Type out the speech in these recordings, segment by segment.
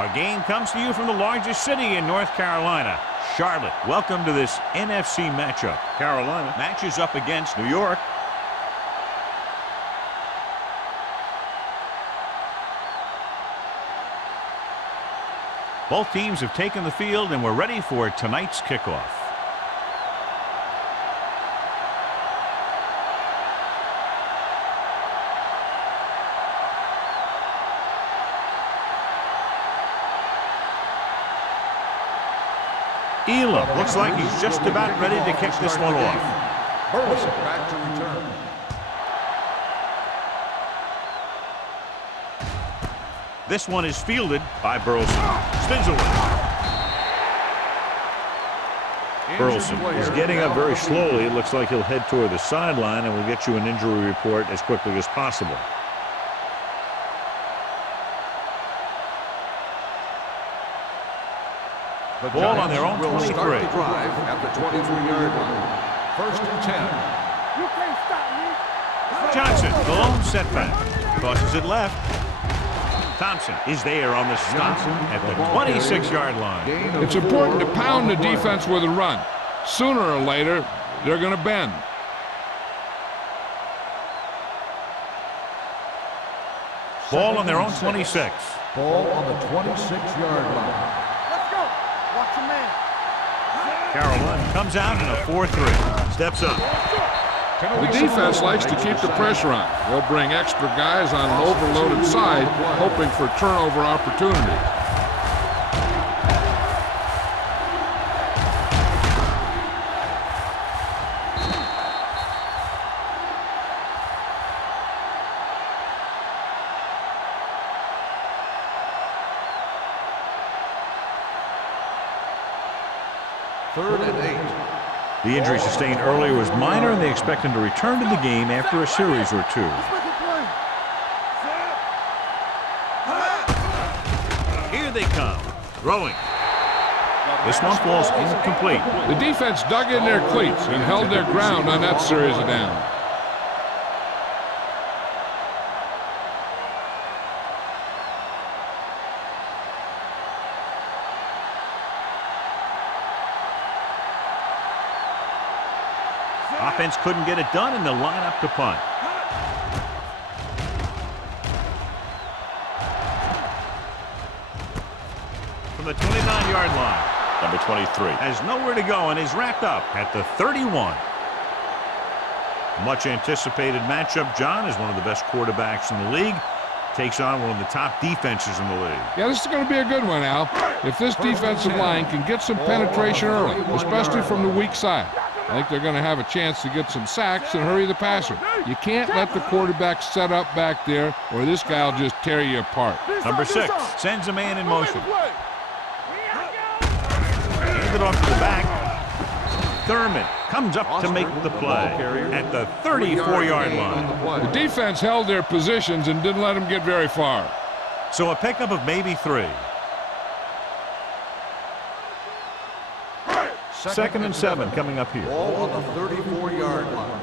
Our game comes to you from the largest city in North Carolina, Charlotte. Welcome to this NFC matchup. Carolina matches up against New York. Both teams have taken the field and we're ready for tonight's kickoff. Elam looks like he's just about ready to kick this one off. Burleson back to return. This one is fielded by Burleson. Spins away. Burleson is getting up very slowly. It looks like he'll head toward the sideline, and we'll get you an injury report as quickly as possible. The Ball on their own 23. Start the drive at the 23-yard line. 1st and 10. You can't stop me. Johnson, the lone setback. Tosses it left. Thompson is there on the stop at the 26-yard line. It's important to pound the defense with a run. Sooner or later, they're going to bend. Ball on their own 26. Ball on the 26-yard line. Let's go. Watch your man. Carolina comes out in a 4-3. Steps up. The defense likes to keep the pressure on. They'll bring extra guys on an overloaded side, hoping for turnover opportunities. Third and 8. The injury sustained earlier was minor, and they expect him to return to the game after a series or two. Here they come. Throwing. This one falls incomplete. The defense dug in their cleats and held their ground on that series of downs. Offense couldn't get it done, and they'll line up to punt. From the 29-yard line, number 23 has nowhere to go and is wrapped up at the 31. Much anticipated matchup. John is one of the best quarterbacks in the league. Takes on one of the top defenses in the league. Yeah, this is going to be a good one, Al. If this defensive line can get some penetration early, especially from the weak side, I think they're going to have a chance to get some sacks and hurry the passer. You can't let the quarterback set up back there, or this guy will just tear you apart. Number 6 sends a man in motion. Handed off to the back. Thurman comes up to make the play at the 34-yard line. The defense held their positions and didn't let them get very far. So a pickup of maybe 3. 2nd and 7 coming up here. Ball on the 34-yard line.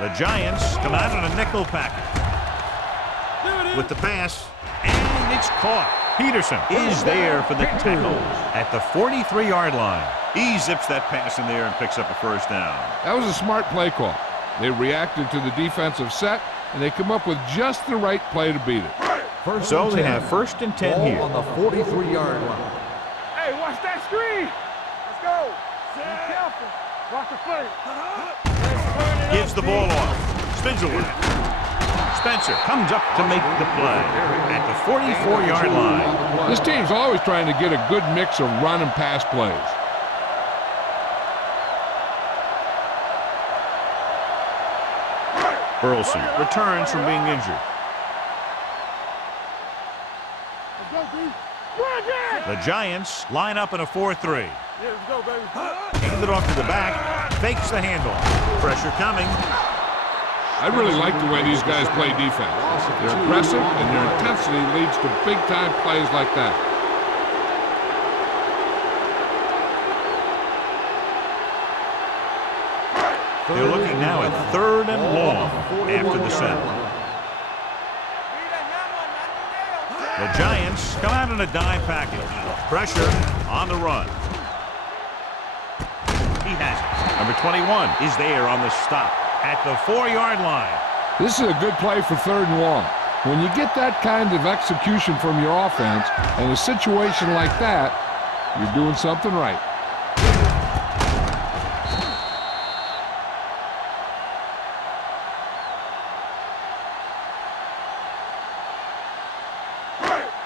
The Giants come out on a nickel package with the pass, and it's caught. Peterson is there for the tackle at the 43-yard line. He zips that pass in there and picks up a first down. That was a smart play call. They reacted to the defensive set, and they come up with just the right play to beat it. So they have 1st and 10 here. On the 43-yard line. Hey, watch that screen. Let's go. Be careful. Watch the play. Gives the ball off. Spins away. Spencer comes up to make the play at the 44-yard line. This team's always trying to get a good mix of run and pass plays. Burleson returns from being injured. The Giants line up in a 4-3. Handed off to the back. Fakes the handoff. Pressure coming. I really like the way these guys play defense. They're aggressive, and their intensity leads to big-time plays like that. They're looking now at 3rd and long after the set. The Giants come out in a dime package. Pressure on the run. He has it. Number 21 is there on the stop at the 4-yard line. This is a good play for 3rd and long. When you get that kind of execution from your offense in a situation like that, you're doing something right.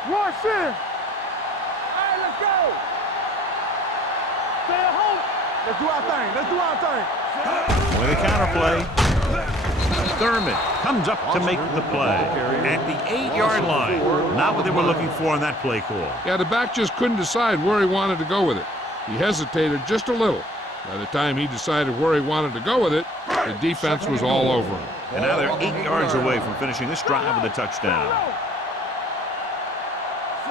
Rush in. All right, let's go. Stay at home. Let's do our thing. Let's do our thing. With a counterplay. Thurman comes up to make the play at the 8-yard line. Not what they were looking for on that play call. Yeah, the back just couldn't decide where he wanted to go with it. He hesitated just a little. By the time he decided where he wanted to go with it, the defense was all over him. And now they're 8 yards away from finishing this drive with a touchdown.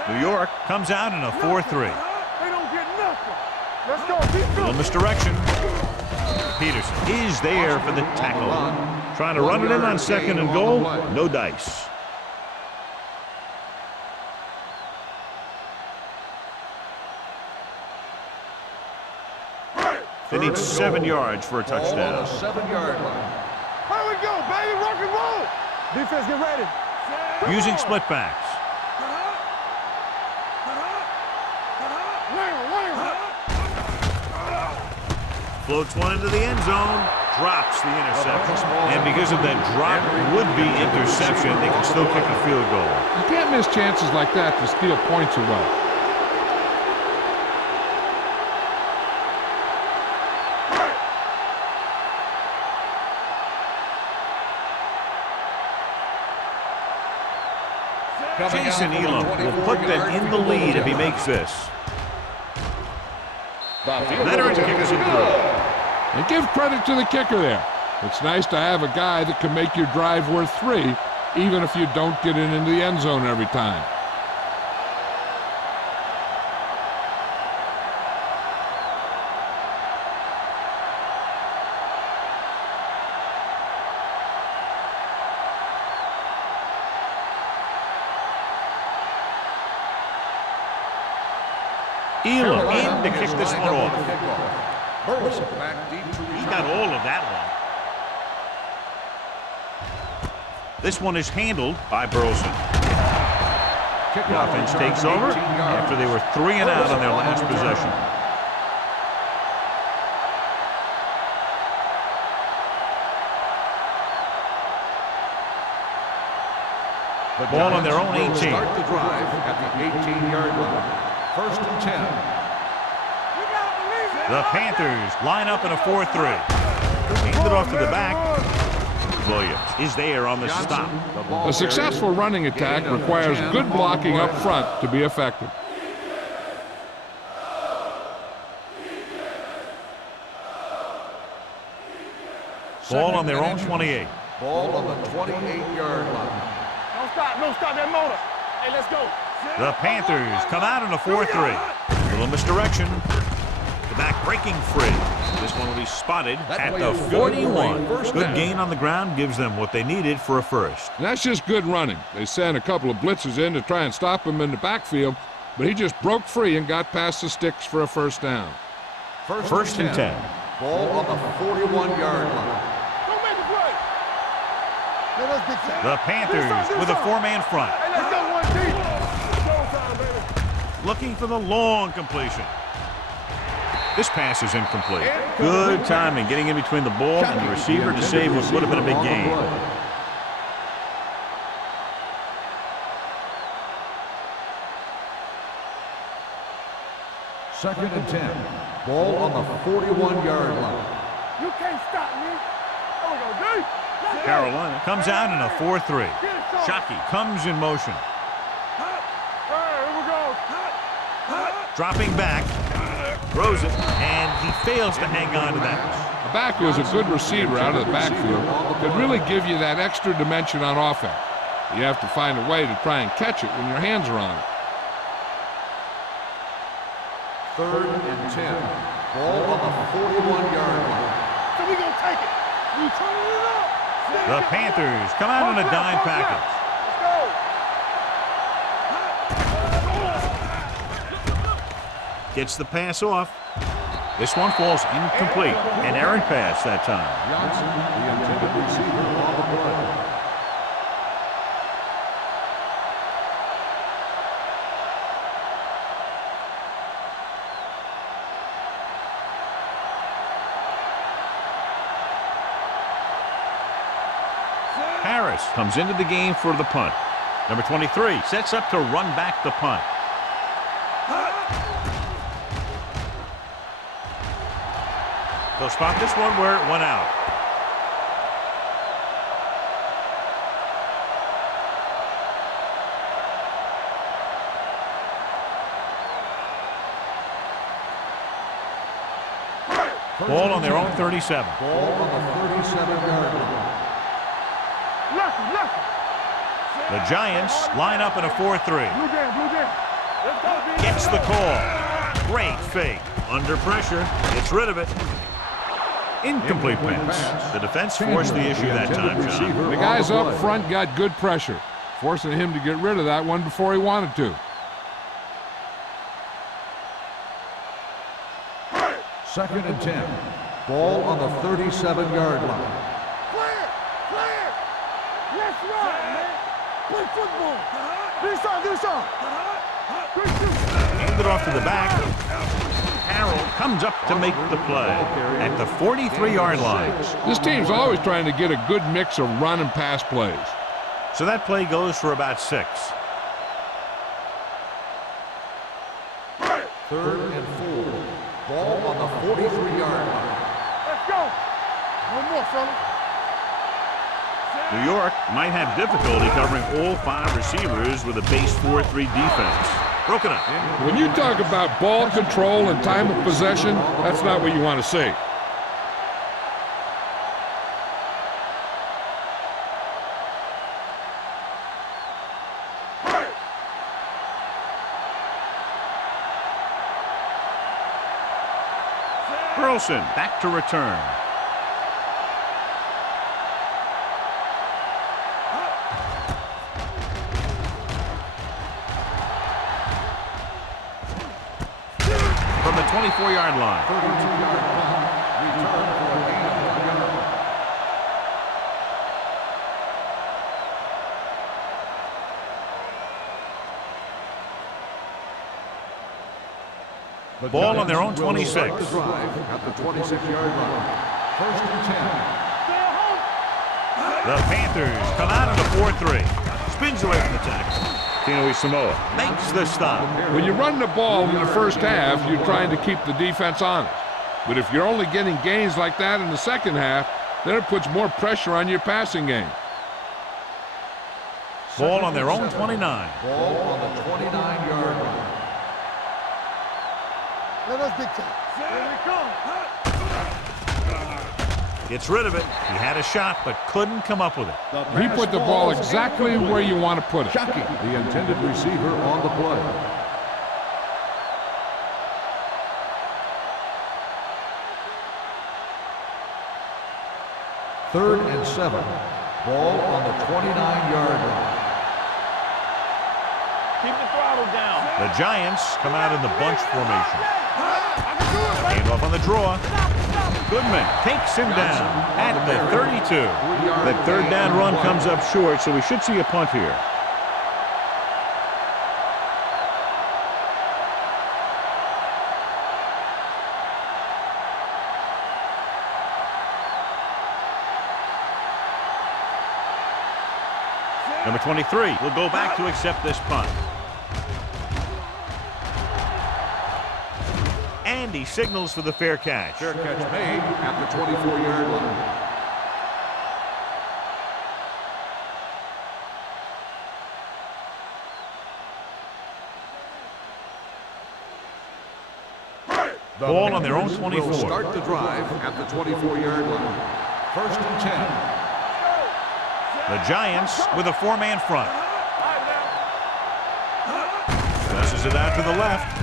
New York comes out in a 4-3. They don't get nothing. Let's go. Little misdirection. Peterson is there for the tackle. Trying to run it in on 2nd and goal. No dice. They need 7 yards for a touchdown. 7-yard line. Here we go, baby. Rock and roll. Defense, get ready. Using split backs. Floats one into the end zone, drops the interception. And because of that drop would-be interception, they can still kick a field goal. You can't miss chances like that to steal points away. Jason Elam will put them in the lead if he makes this. Veteran kickers it through. And give credit to the kicker there. It's nice to have a guy that can make your drive worth 3, even if you don't get it into the end zone every time. Elam in to kick this one off. Back deep to He got all of that one. This one is handled by Burleson. The offense takes over after they were 3 and out on their last possession. Ball on their own 18. Start the drive at the 18-yard line. 1st and 10. The Panthers line up in a 4-3. Hand it off to the back. Williams is there on the stop. A successful running attack requires good blocking up front to be effective. Ball on their own 28. Ball on the 28-yard line. Don't stop that motor. Hey, let's go. The Panthers come out in a 4-3. Little misdirection. The back breaking free. This one will be spotted at the 41. Good gain on the ground gives them what they needed for a first. And that's just good running. They sent a couple of blitzes in to try and stop him in the backfield, but he just broke free and got past the sticks for a first down. First and 10. Ball on the 41-yard line. Don't make the play. The Panthers with a 4-man front. Hey, let's go one deep. Showtime, baby. Looking for the long completion. This pass is incomplete. Good timing, getting in between the ball and the receiver to save what would have been a big gain. Second and 10. Ball on the 41-yard line. You can't stop me. There we go, deep. Carolina comes out in a 4-3. Shockey comes in motion. Here we go. Dropping back, throws it, and he fails to hang on to that. The back who is a good receiver out of the backfield could really give you that extra dimension on offense. You have to find a way to try and catch it when your hands are on it. Third and 10. Ball on the 41-yard line. So we gonna take it. We turning it up. The Panthers come out in a dime package. Let's go. Gets the pass off. This one falls incomplete. An errant pass that time. Johnson, the intended receiver on the play. Harris comes into the game for the punt. Number 23 sets up to run back the punt. They'll spot this one where it went out. Ball on their own 37. Ball on the 37-yard line. The Giants line up in a 4-3. Blue jam. Let's go, B. Gets the call. Great fake. Under pressure. Gets rid of it. Incomplete pass. The defense forced the issue that time, John. The guys up front got good pressure, forcing him to get rid of that one before he wanted to. Second and 10. Ball on the 37-yard line. Clear. Let's run, man. Play football. Do some. Hand it off to the back. Carroll comes up to make the play at the 43-yard line. This team's always trying to get a good mix of run and pass plays. So that play goes for about 6. Third and 4. Ball on the 43-yard line. Let's go. One more, fella. New York might have difficulty covering all 5 receivers with a base 4-3 defense. Broken up. When you talk about ball control and time of possession, that's not what you want to see. Burleson back to return. From the 24-yard line. 32-yard punt. Return for a gain of 1 yard. Ball on their own 26. Start the drive at the 26-yard line. First and 10. The Panthers come out in a 4-3. Spins away from the tackle. Tino Samoa makes the stop. When you run the ball in the first half, you're trying to keep the defense honest. But if you're only getting gains like that in the second half, then it puts more pressure on your passing game. Ball on their own 29. Ball on the 29-yard line. Let us big time. Here we come. Gets rid of it. He had a shot, but couldn't come up with it. He put the ball exactly where you want to put it. Chucky, the intended receiver on the play. Third and 7. Ball on the 29-yard line. Keep the throttle down. The Giants come out in the bunch formation. Hand off on the draw. Goodman takes him down at the 32. That third down run comes up short, so we should see a punt here. Number 23 will go back to accept this punt. And he signals for the fair catch. Fair catch made at the 24-yard line. Ball on their own 24. Will start the drive at the 24-yard line. First and 10. The Giants with a 4-man front. Passes it out to the left.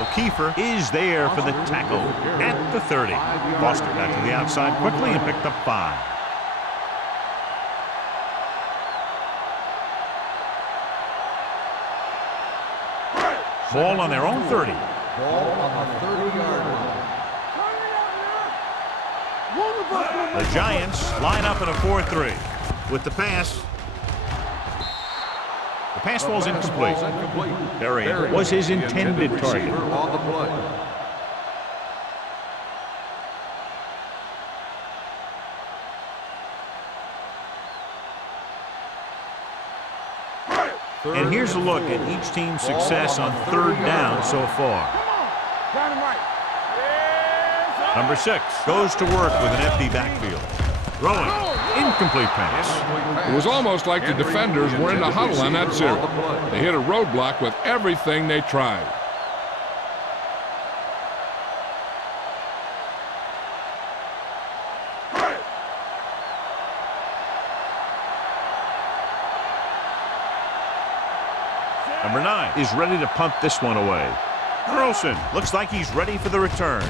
O'Keefer is there for the tackle at the 30. Foster got to the outside quickly and picked up 5. Ball on their own 30. Ball on the 30-yard line. The Giants line up in a 4-3. With the pass. The pass falls incomplete. Berry was his intended target. On the play. And here's a look at each team's success on third down so far. Number 6 goes to work with an empty backfield. Throwing. Incomplete pass. It was almost like the defenders were in the huddle on that series. They hit a roadblock with everything they tried. Number 9 is ready to punt this one away. Carlson looks like he's ready for the return.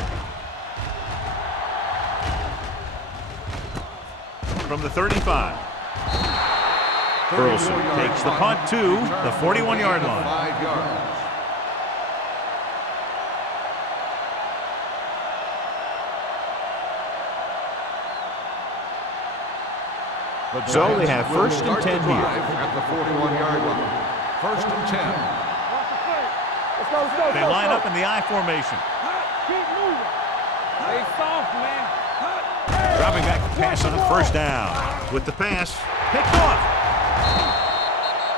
From the 35. Carlson takes the punt to the 41-yard line. 5 yards. So they have first and 10 here. At the 41-yard line. First and 10. Let's go. They line up in the I formation. Keep moving. Stay soft, man. Dropping back to pass on first down. With the pass, picked off.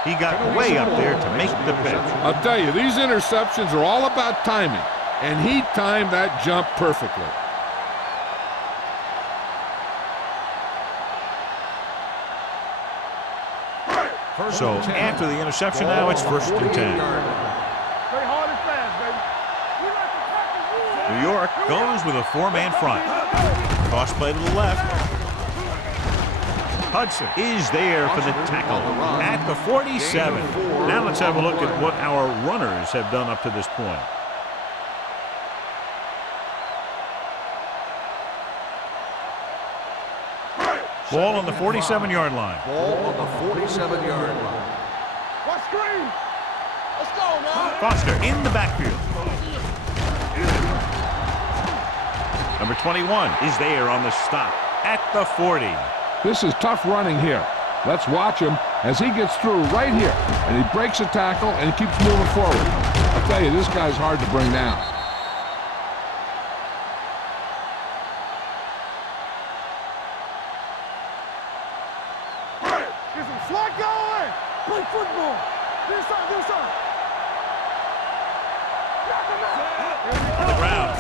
He got way up there to make the pitch. I'll tell you, these interceptions are all about timing, and he timed that jump perfectly. So after the interception now, it's first and 10. Play hard and fast, baby. New York goes with a 4-man front. Cross play to the left. Hudson is there for the tackle at the 47. Now let's have a look at what our runners have done up to this point. Ball on the 47-yard line. Ball on the 47-yard line. What screen? Let's go, man. Foster in the backfield. Number 21 is there on the stop at the 40. This is tough running here. Let's watch him as he gets through right here, and he breaks a tackle and keeps moving forward. I'll tell you, this guy's hard to bring down. Get some slack going. Play football. Do something. On the ground.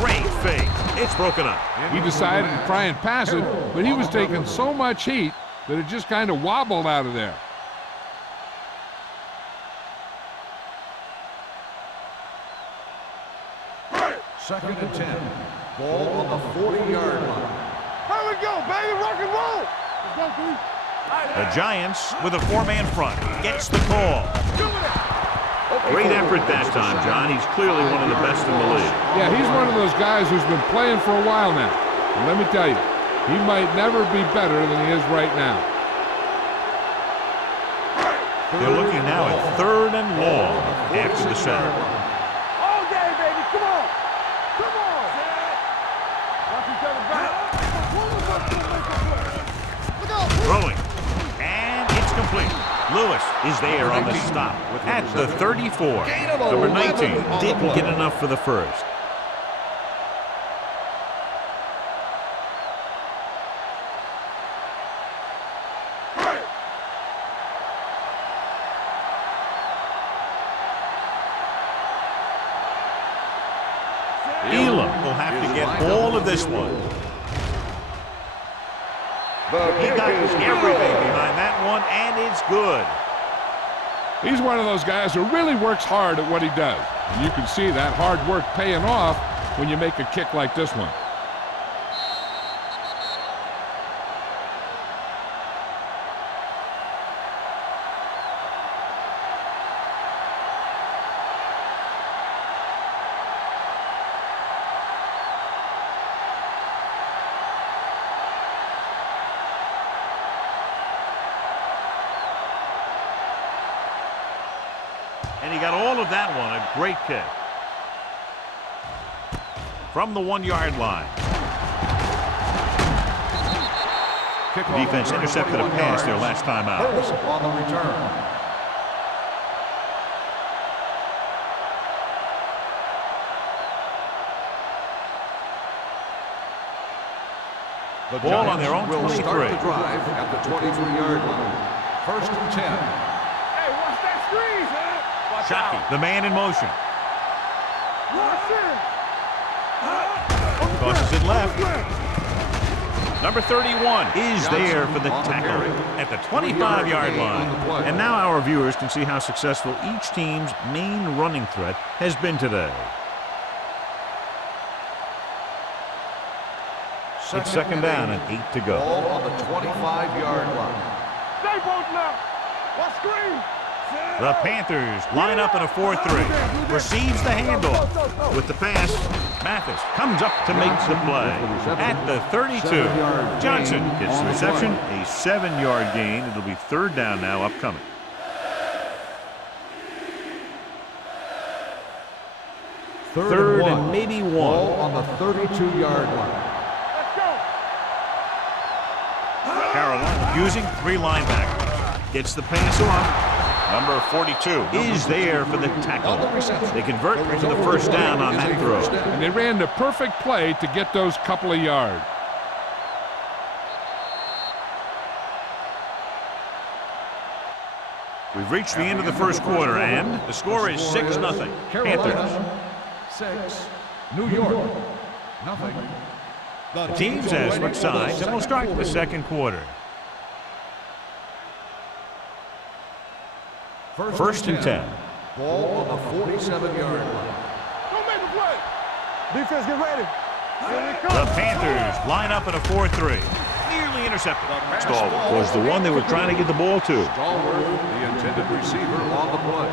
Great fake. It's broken up. He decided to try and pass it, but he was taking so much heat that it just kind of wobbled out of there. Second and 10. Ball on the 40-yard line. Here we go, baby. Rock and roll. Let's go, dude. The Giants with a 4-man front gets the call. Great effort that time, John. He's clearly one of the best in the league. Yeah, he's one of those guys who's been playing for a while now. And let me tell you, he might never be better than he is right now. They're looking now at 3rd and long after the center. All day, baby. Come on. Watch each other back. Look out. Throwing. And it's complete. Lewis is there on the stop at the 34. Number 19 didn't get enough for the first. Elam will have to get all of this one. He got everything behind that one, and it's good. He's one of those guys who really works hard at what he does. And you can see that hard work paying off when you make a kick like this one. And he got all of that one. A great kick. From the 1-yard line. The defense intercepted a pass their last time out. On the return. The ball on their own 23. Will start the drive at the 23-yard line. 1st and 10. Hey, watch that screen. Watch Shockey, out. the man in motion. Watch it. Tosses it left. Number 31 is there for the tackle at the 25-yard line. And now our viewers can see how successful each team's main running threat has been today. It's 2nd down and 8 to go. Ball on the 25-yard line. Stay both left. Watch screen. The Panthers line up in a 4-3. Receives the handoff. With the pass, Mathis comes up to make the play. At the 32, Johnson gets the reception. A 7-yard gain. It'll be 3rd down now upcoming. Third and maybe 1. Ball on the 32-yard line. Carolina using 3 linebackers. Gets the pass off. Number 42 is there for the tackle. They convert to the 1st down on that throw. And they ran the perfect play to get those couple of yards. We've reached the end of the 1st quarter, and the score is 6-0. Panthers. 6. New York. Nothing. The teams have switched sides, and we'll start the 2nd quarter. 1st and 10. Ball on the 47-yard line. Don't make the play. Defense, get ready. Here we The come. Panthers line up in a 4-3. Nearly intercepted. Stallworth was the one they were trying to get the ball to. Stallworth, the intended receiver, on the play.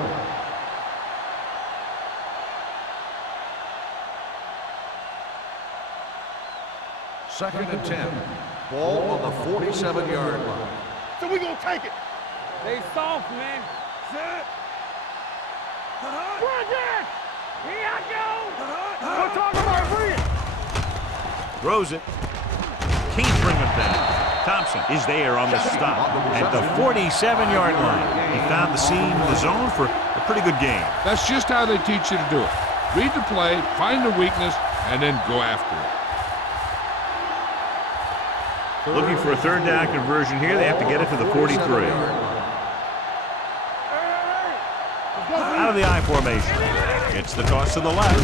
Second and 10. Ball on the 47-yard line. So we gonna take it. Stay soft, man. Set. Project. Here I go. We're talking about free. Throws it. Can't bring him down. Thompson is there on the stop at the 47-yard line. He found the seam in the zone for a pretty good game. That's just how they teach you to do it. Read the play, find the weakness, and then go after it. Looking for a 3rd down conversion here. They have to get it to the 43. Out of the I formation. It's the toss to the left.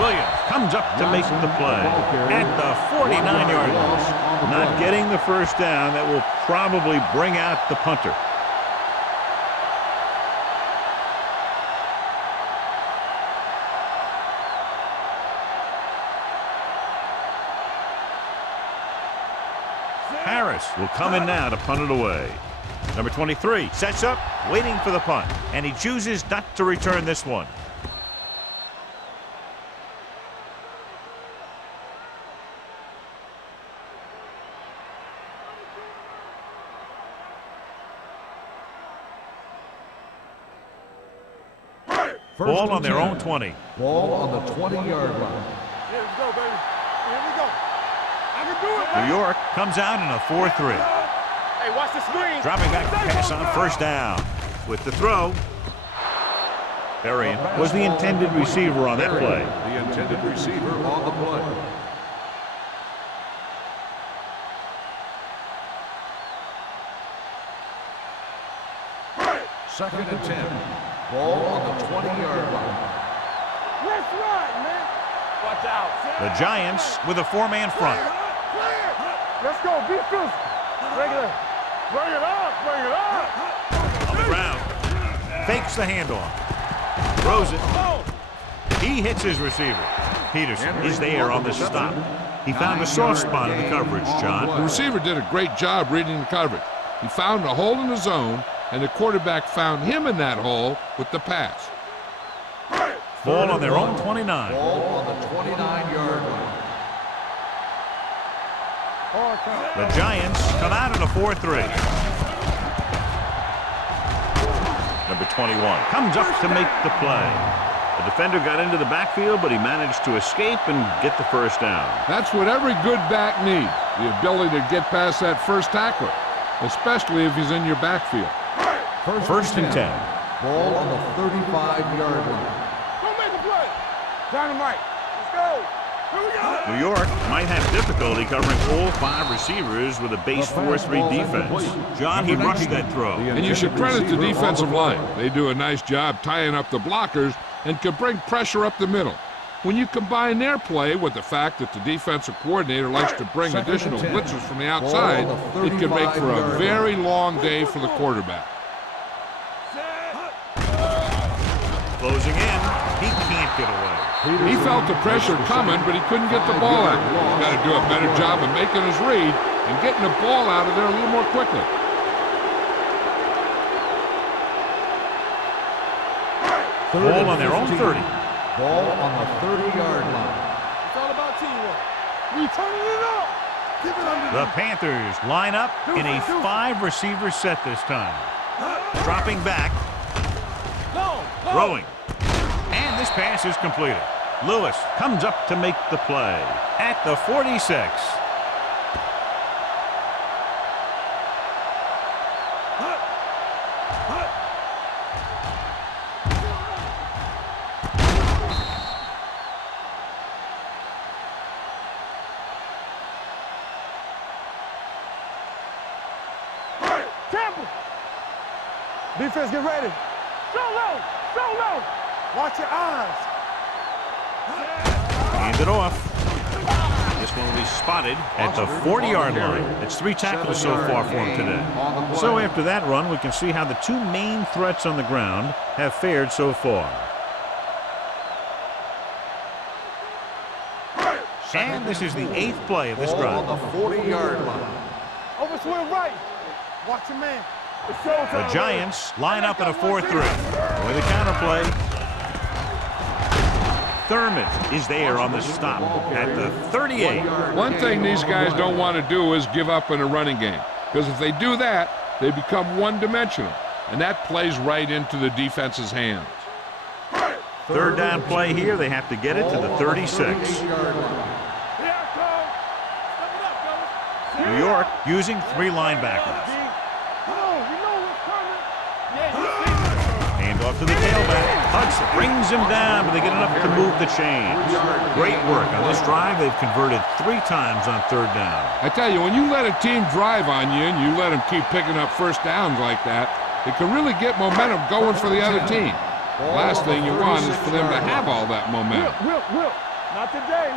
Williams comes up to make the play at the 49-yard line. Not getting the 1st down. That will probably bring out the punter. Harris will come in now to punt it away. Number 23 sets up, waiting for the punt, and he chooses not to return this one. Ball on their own 20. Ball on the 20-yard line. Here we go, baby. Here we go. I can do it. New York comes out in a 4-3. Hey, watch the screen. Dropping back to pass on 1st down. With the throw, Berrien was the intended receiver on that play. The intended receiver on the play. Second and 10. Ball on the 20-yard line. Let's run, man. Watch out. The Giants with a 4-man front. Let's go. Be physical. Bring it up. Bring it up. Bring it up. On the ground. Fakes the handoff. Throws it. He hits his receiver. Peterson is there on the stop. He found a soft spot in the coverage, John. The receiver did a great job reading the coverage. He found a hole in the zone, and the quarterback found him in that hole with the pass. Ball on their own 29. Ball on the 29-yard line. The Giants come out in a 4-3. Number number 21. Comes up to make the play. The defender got into the backfield, but he managed to escape and get the first down. That's what every good back needs, the ability to get past that first tackler, especially if he's in your backfield. First and 10. Ball on the 35-yard line. Don't make a play. Dynamite. Let's go. Here we go. New York might have difficulty covering all 5 receivers with a base 4-3 defense. John, he rushed that throw. And you should credit the defensive line. They do a nice job tying up the blockers and can bring pressure up the middle. When you combine their play with the fact that the defensive coordinator likes to bring additional blitzers from the outside, it can make for a very long day for the quarterback. Closing in, he can't get away. He felt the pressure coming, but he couldn't get the ball out. He's got to do a better job of making his read and getting the ball out of there a little more quickly. Ball on their own 30. Ball on the 30-yard line. It's all about teamwork. We turning it up. Keep it under The Panthers line up in a 5-receiver set this time. Dropping back. Throwing. And this pass is completed. Lewis comes up to make the play at the 46. Temple. Defense, get ready. So low. So low. Watch your eyes. Hand it off. This one will be spotted at the 40-yard line. It's 3 tackles so far for him today. So after that run, we can see how the 2 main threats on the ground have fared so far. And this is the 8th play of this drive. Ball on the 40-yard line. Overswing right. Watch your man. The Giants line up in a 4-3. With a counterplay. Thurman is there on the stop at the 38. One thing these guys don't want to do is give up in a running game, because if they do that, they become one-dimensional, and that plays right into the defense's hands. 3rd down play here. They have to get it to the 36. New York using 3 linebackers. Hand off to the tailback. Hudson brings him down, but they get enough to move the chains. Great work on this drive. They've converted 3 times on 3rd down. I tell you, when you let a team drive on you and you let them keep picking up first downs like that, it can really get momentum going for the other team. The last thing you want is for them to have all that momentum. Will. Not today.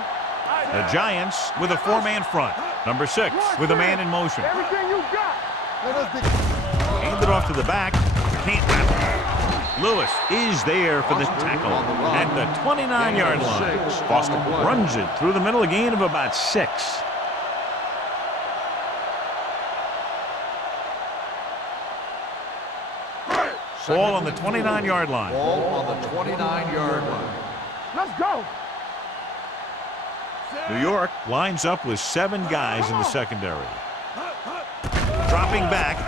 The Giants with a 4-man front. Number 6 with a man in motion. Everything you got. Hand it off to the back. Can't wrap it. Lewis is there for the tackle at the 29-yard line. Foster runs it through the middle, a gain of about 6. Ball on the 29-yard line. Ball on the 29-yard line. Let's go. New York lines up with 7 guys in the secondary. Dropping back.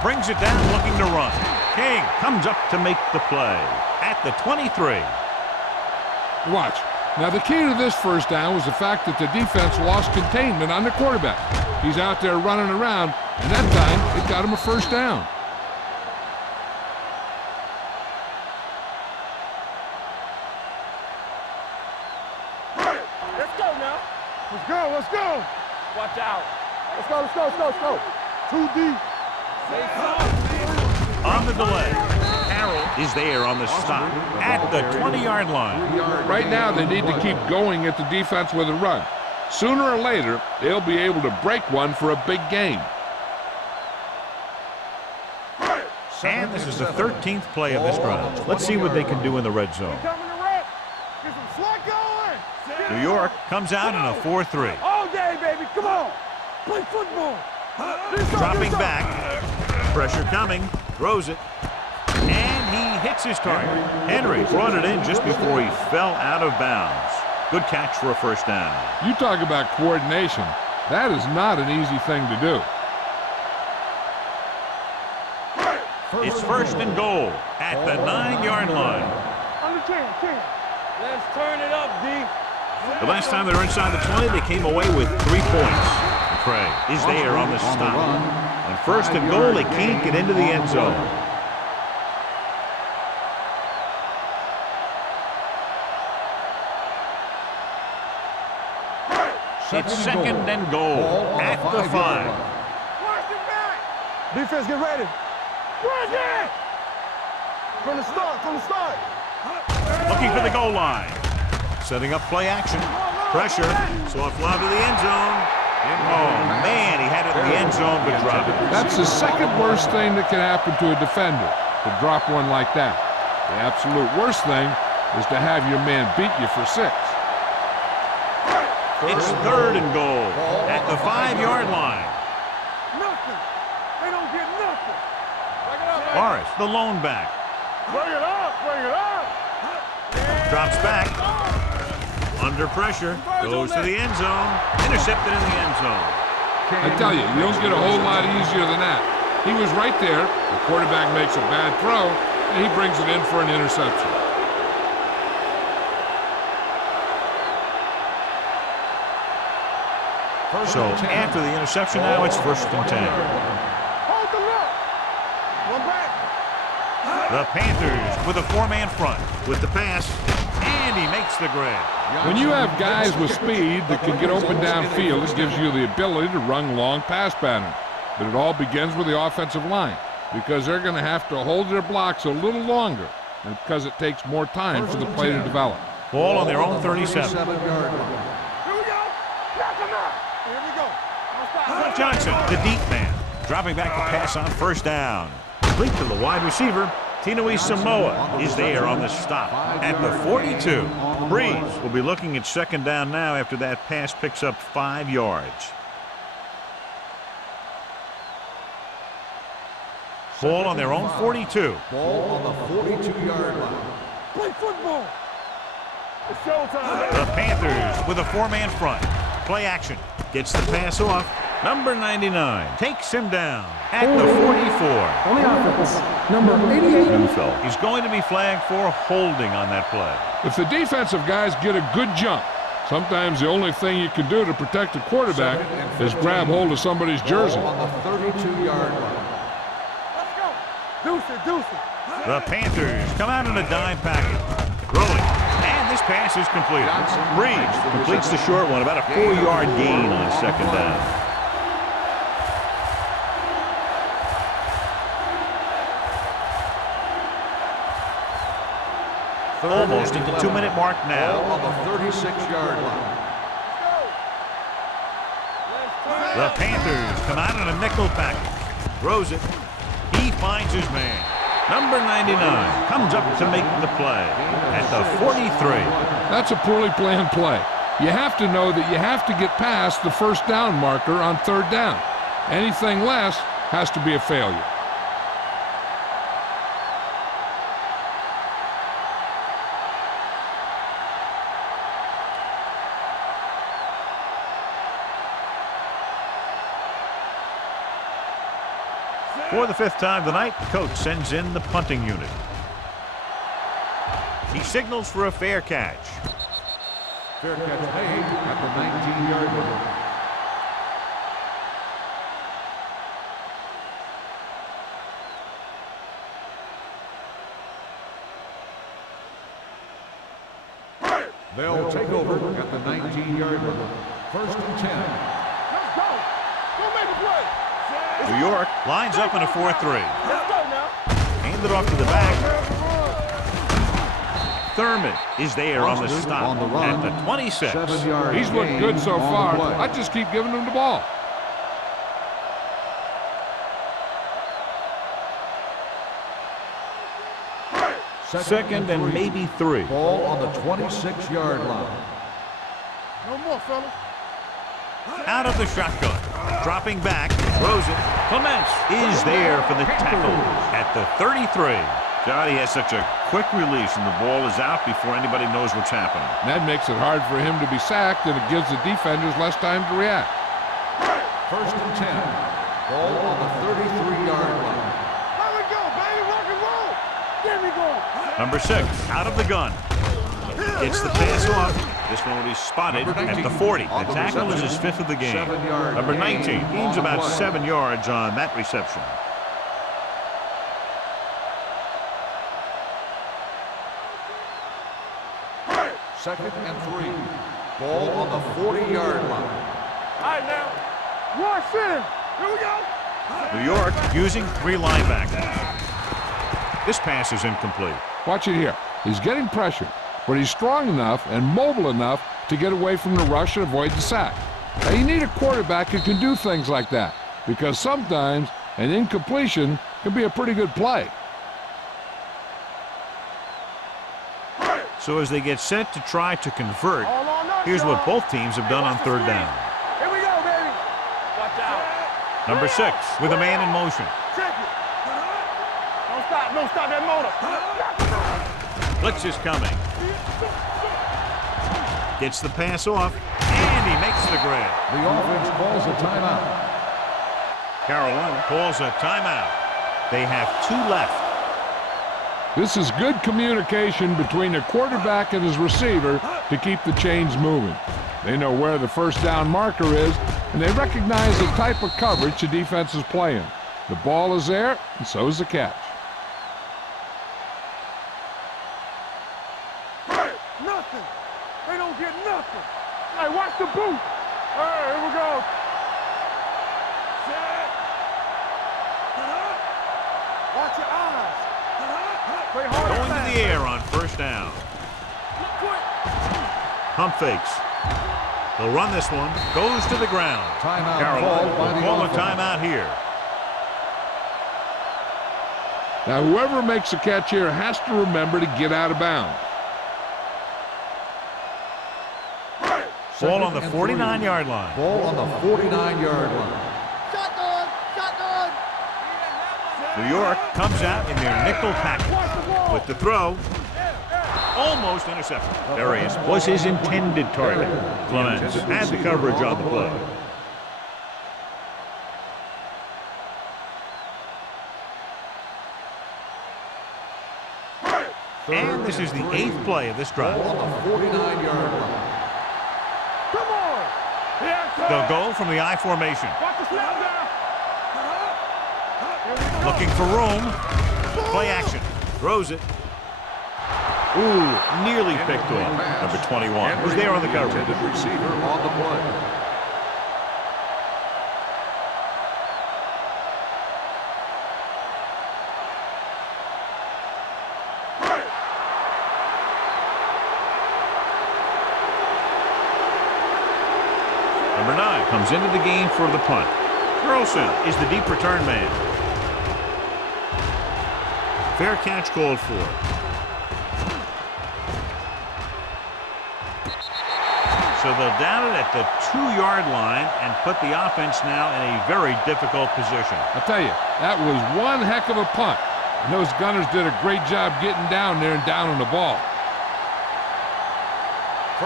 Brings it down, looking to run. King comes up to make the play at the 23. Watch. Now, the key to this first down was the fact that the defense lost containment on the quarterback. He's out there running around, and that time it got him a first down. Let's go now. Let's go. Watch out. Let's go. 2 deep. On the delay, Carroll is there on the stop at the 20-yard line. Right now, they need to keep going at the defense with a run. Sooner or later, they'll be able to break one for a big gain. And this is the 13th play of this drive. Let's see what they can do in the red zone. New York comes out in a 4-3. All day, baby. Come on. Play football. Dropping back. Pressure coming. Throws it. And he hits his target. Henry brought it in just before he fell out of bounds. Good catch for a first down. You talk about coordination. That is not an easy thing to do. It's first and goal at the 9-yard line. Under 10. Let's turn it up, D. The last time they were inside the 20, they came away with 3 points. Craig is there on the stop. On first and goal, they can't get into the end zone. It's second and goal at the 5. Watch it back. Defense, get ready. Right there. From the start. Looking for the goal line. Setting up play action. Pressure. Soft lob to the end zone. Oh, man, he had it in the end zone, but dropped it. That's the second worst thing that can happen to a defender, to drop one like that. The absolute worst thing is to have your man beat you for 6. It's third and goal at the 5-yard line. Nothing. They don't get nothing. Morris, the lone back. Bring it up. Drops back. Under pressure. Goes to the end zone. Intercepted in the end zone. I tell you don't get a whole lot easier than that. He was right there. The quarterback makes a bad throw, and he brings it in for an interception. So after the interception now, it's first and 10. Hold them up. One back. The Panthers with a 4-man front with the pass, and he makes the grab. When you have guys with speed that can get open downfield, it gives you the ability to run long pass patterns. But it all begins with the offensive line, because they're going to have to hold their blocks a little longer, and because it takes more time for the play to develop. Ball on their own 37. Here we go. Knock them out. Here we go. Johnson, the deep man, dropping back to pass on first down. Complete to the wide receiver. Tinui Samoa is there on the stop at the 42. Breeze will be looking at second down now after that pass picks up 5 yards. Ball on their own 42. Ball on the 42-yard line. Play football. It's showtime. The Panthers with a 4-man front. Play action. Gets the pass off. Number 99 takes him down at the 44. On the offense, number 88. VFL. He's going to be flagged for holding on that play. If the defensive guys get a good jump, sometimes the only thing you can do to protect the quarterback is grab hold of somebody's jersey. Ball on the 32-yard line. Let's go. Deuce it. The Panthers come out in a dime packet. Rolling. And this pass is completed. Breeze completes the short one, about a 4-yard gain on second down. Almost at the 2-minute mark now. Ball on the 36-yard line. The Panthers come out in a nickel package. Throws it. He finds his man. Number 99 comes up to make the play at the 43. That's a poorly planned play. You have to know that you have to get past the first down marker on third down. Anything less has to be a failure. For the 5th time tonight, the coach sends in the punting unit. He signals for a fair catch. Fair catch made at the 19-yard line. They'll take over at the 19-yard line. First and 10. Let's go. Go make a play. New York lines up in a 4-3. Let's go now. Handed off to the back. Thurman is there on the stop at the 26. 7-yard He's looked gain good so on far. the play. I just keep giving him the ball. Second and maybe 3. Ball on the 26-yard line. No more, fellas. Out of the shotgun. Dropping back. Throws it. Clements is there for the tackle at the 33. God, he has such a quick release, and the ball is out before anybody knows what's happening. That makes it hard for him to be sacked, and it gives the defenders less time to react. First and 10. Ball on the 33-yard line. Here we go, baby. Number 6, out of the gun. Gets the pass off. This one will be spotted at the 40. The tackle is his 5th of the game. Number 19 gains about 7 yards on that reception. Second and 3. Ball on the 40-yard line. All right, now. One center. Here we go. New York using 3 linebackers. This pass is incomplete. Watch it here. He's getting pressured, but he's strong enough and mobile enough to get away from the rush and avoid the sack. Now, you need a quarterback who can do things like that, because sometimes an incompletion can be a pretty good play. So as they get set to try to convert, here's what both teams have done on 3rd down. Here we go, baby. Watch out. Number 6 with a man in motion. Check it. Don't stop that motor. Blitz is coming. Gets the pass off, and he makes the grab. The offense calls a timeout. Carolina calls a timeout. They have 2 left. This is good communication between the quarterback and his receiver to keep the chains moving. They know where the first down marker is, and they recognize the type of coverage the defense is playing. The ball is there, and so is the catch. Nothing. They don't get nothing. Hey, watch the boot. All right, here we go. Set. Watch your eyes. Play hard. Going to the air on 1st down. Pump fakes. They'll run this one. Goes to the ground. Timeout Carolina called by will the call a offense. timeout here. Now, whoever makes a catch here has to remember to get out of bounds. Ball on the 49-yard line. Ball on the 49-yard line. Shotgun. Shotgun. New York comes out in their nickel package with the throw. Almost intercepted. There he is. Was his intended target. Clements had the coverage on the play. And this is the 8th play of this drive. Ball on the 49-yard line. Come on. Yeah, They'll go from the I formation. watch the snap down. Looking for room. Play action. Throws it. Ooh, nearly picked off. Number 21 was there on the coverage. Intended receiver on the play. Number 9 comes into the game for the punt. Carlson is the deep return man. Fair catch called for. So they'll down it at the 2-yard line and put the offense now in a very difficult position. I'll tell you, that was one heck of a punt. And those gunners did a great job getting down there and down on the ball.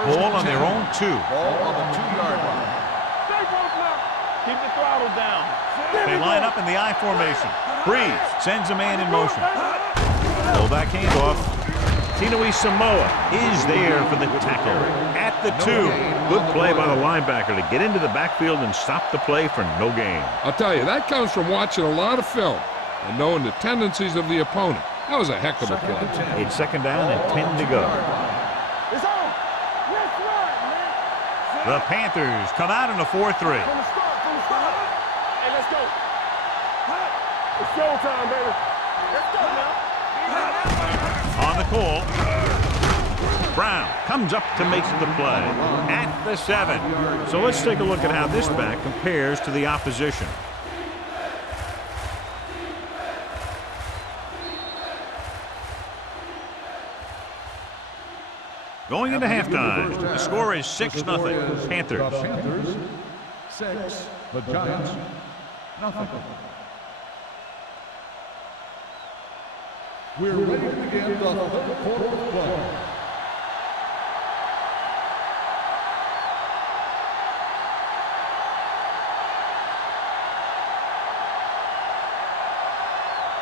Ball on their own 2. Ball on the 2-yard line. Stay close now. Keep the throttle down. They line up in the I formation. Breeze sends a man in motion. Fullback handoff. Tinui Samoa is there for the tackle at the 2. Good play by the linebacker to get into the backfield and stop the play for no gain. I'll tell you, that comes from watching a lot of film and knowing the tendencies of the opponent. That was a heck of a play. It's 2nd down and 10 to go. It's on. Let's run, man. The Panthers come out in a 4-3. From the start. Hey, let's go. It's showtime, baby. Let's go now. On the call, Brown comes up to make the play at the 7. So let's take a look at how this back compares to the opposition. Going into halftime, the score is 6-0 Panthers. The Panthers 6, the Giants nothing. We're ready to begin the 3rd quarter of play.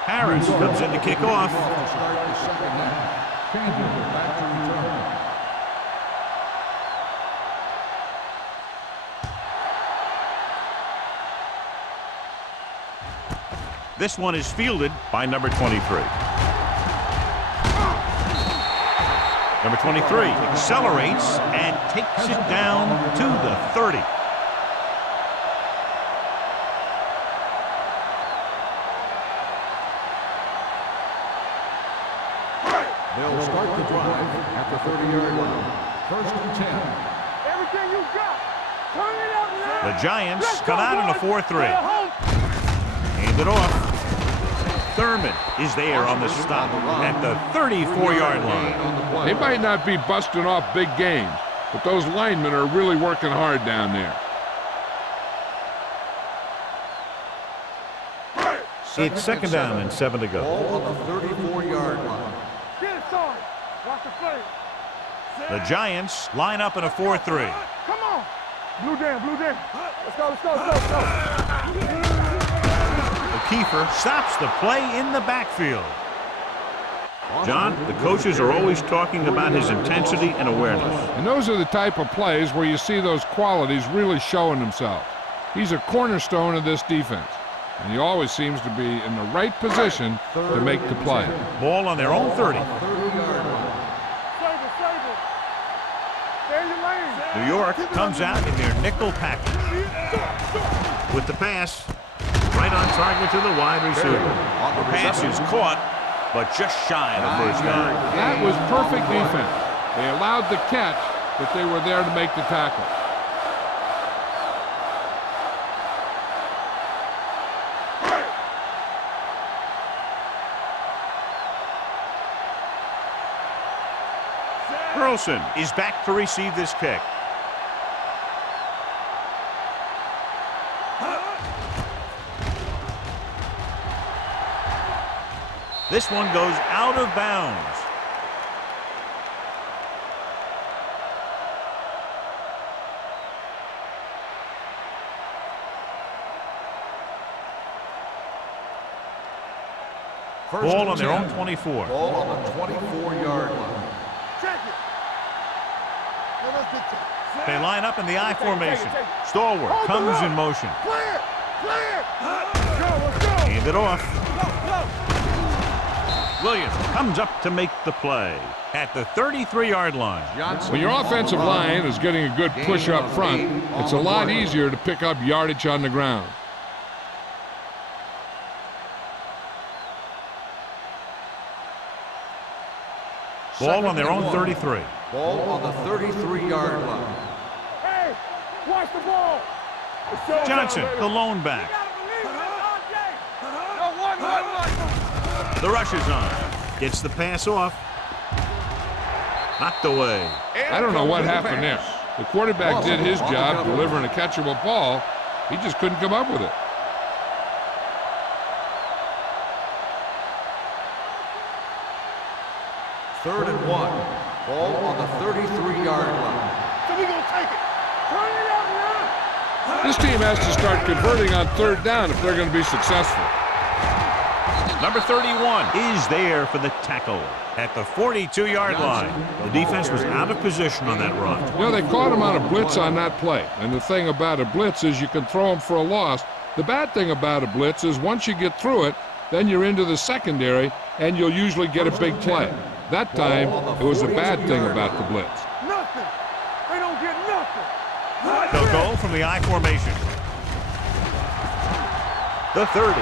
Harris comes in to kick off. To start the 2nd half. Changes back to return. This one is fielded by number 23. Number 23 accelerates and takes it down to the 30. They'll start the drive at the 30-yard line. First and 10. Everything you got. Turn it up now. The Giants come out in a 4-3. Hand it off. Thurman is there on the stop at the 34-yard line. They might not be busting off big games, but those linemen are really working hard down there. It's second down and 7 to go. Ball on the 34-yard line. Get it, Sarge. Watch the play. The Giants line up in a 4-3. Come on. Blue down, blue down. Let's go, let's go, let's go, let's go. Kiefer stops the play in the backfield. John, the coaches are always talking about his intensity and awareness. And those are the type of plays where you see those qualities really showing themselves. He's a cornerstone of this defense, and he always seems to be in the right position to make the play. Ball on their own 30. New York comes out in their nickel package. With the pass, right on target to the wide receiver. The pass is caught, but just shy of the first down. That was perfect defense. They allowed the catch, but they were there to make the tackle. Burleson is back to receive this kick. This one goes out of bounds. Ball on their own 24. Ball on the 24-yard line. Check it. They line up in the I formation. Stallworth comes in motion. Clear, clear. Let's go, let's go. Hand it off. Williams comes up to make the play at the 33-yard line. When your offensive line is getting a good push up front, it's a lot easier to pick up yardage on the ground. Ball on their own 33. Ball on the 33-yard line. Hey, watch the ball. Johnson, the lone back. The rush is on. Gets the pass off. Knocked away. I don't know what happened there. The quarterback did his job delivering a catchable ball. He just couldn't come up with it. Third and 1. Ball on the 33-yard line. So we gonna take it. Turn it out now. This team has to start converting on third down if they're going to be successful. Number 31 is there for the tackle at the 42-yard line. The defense was out of position on that run. You know, they caught him on a blitz on that play. And the thing about a blitz is you can throw him for a loss. The bad thing about a blitz is once you get through it, then you're into the secondary, and you'll usually get a big play. That time, it was a bad thing about the blitz. Nothing. They don't get nothing. They'll go from the I formation. The 30.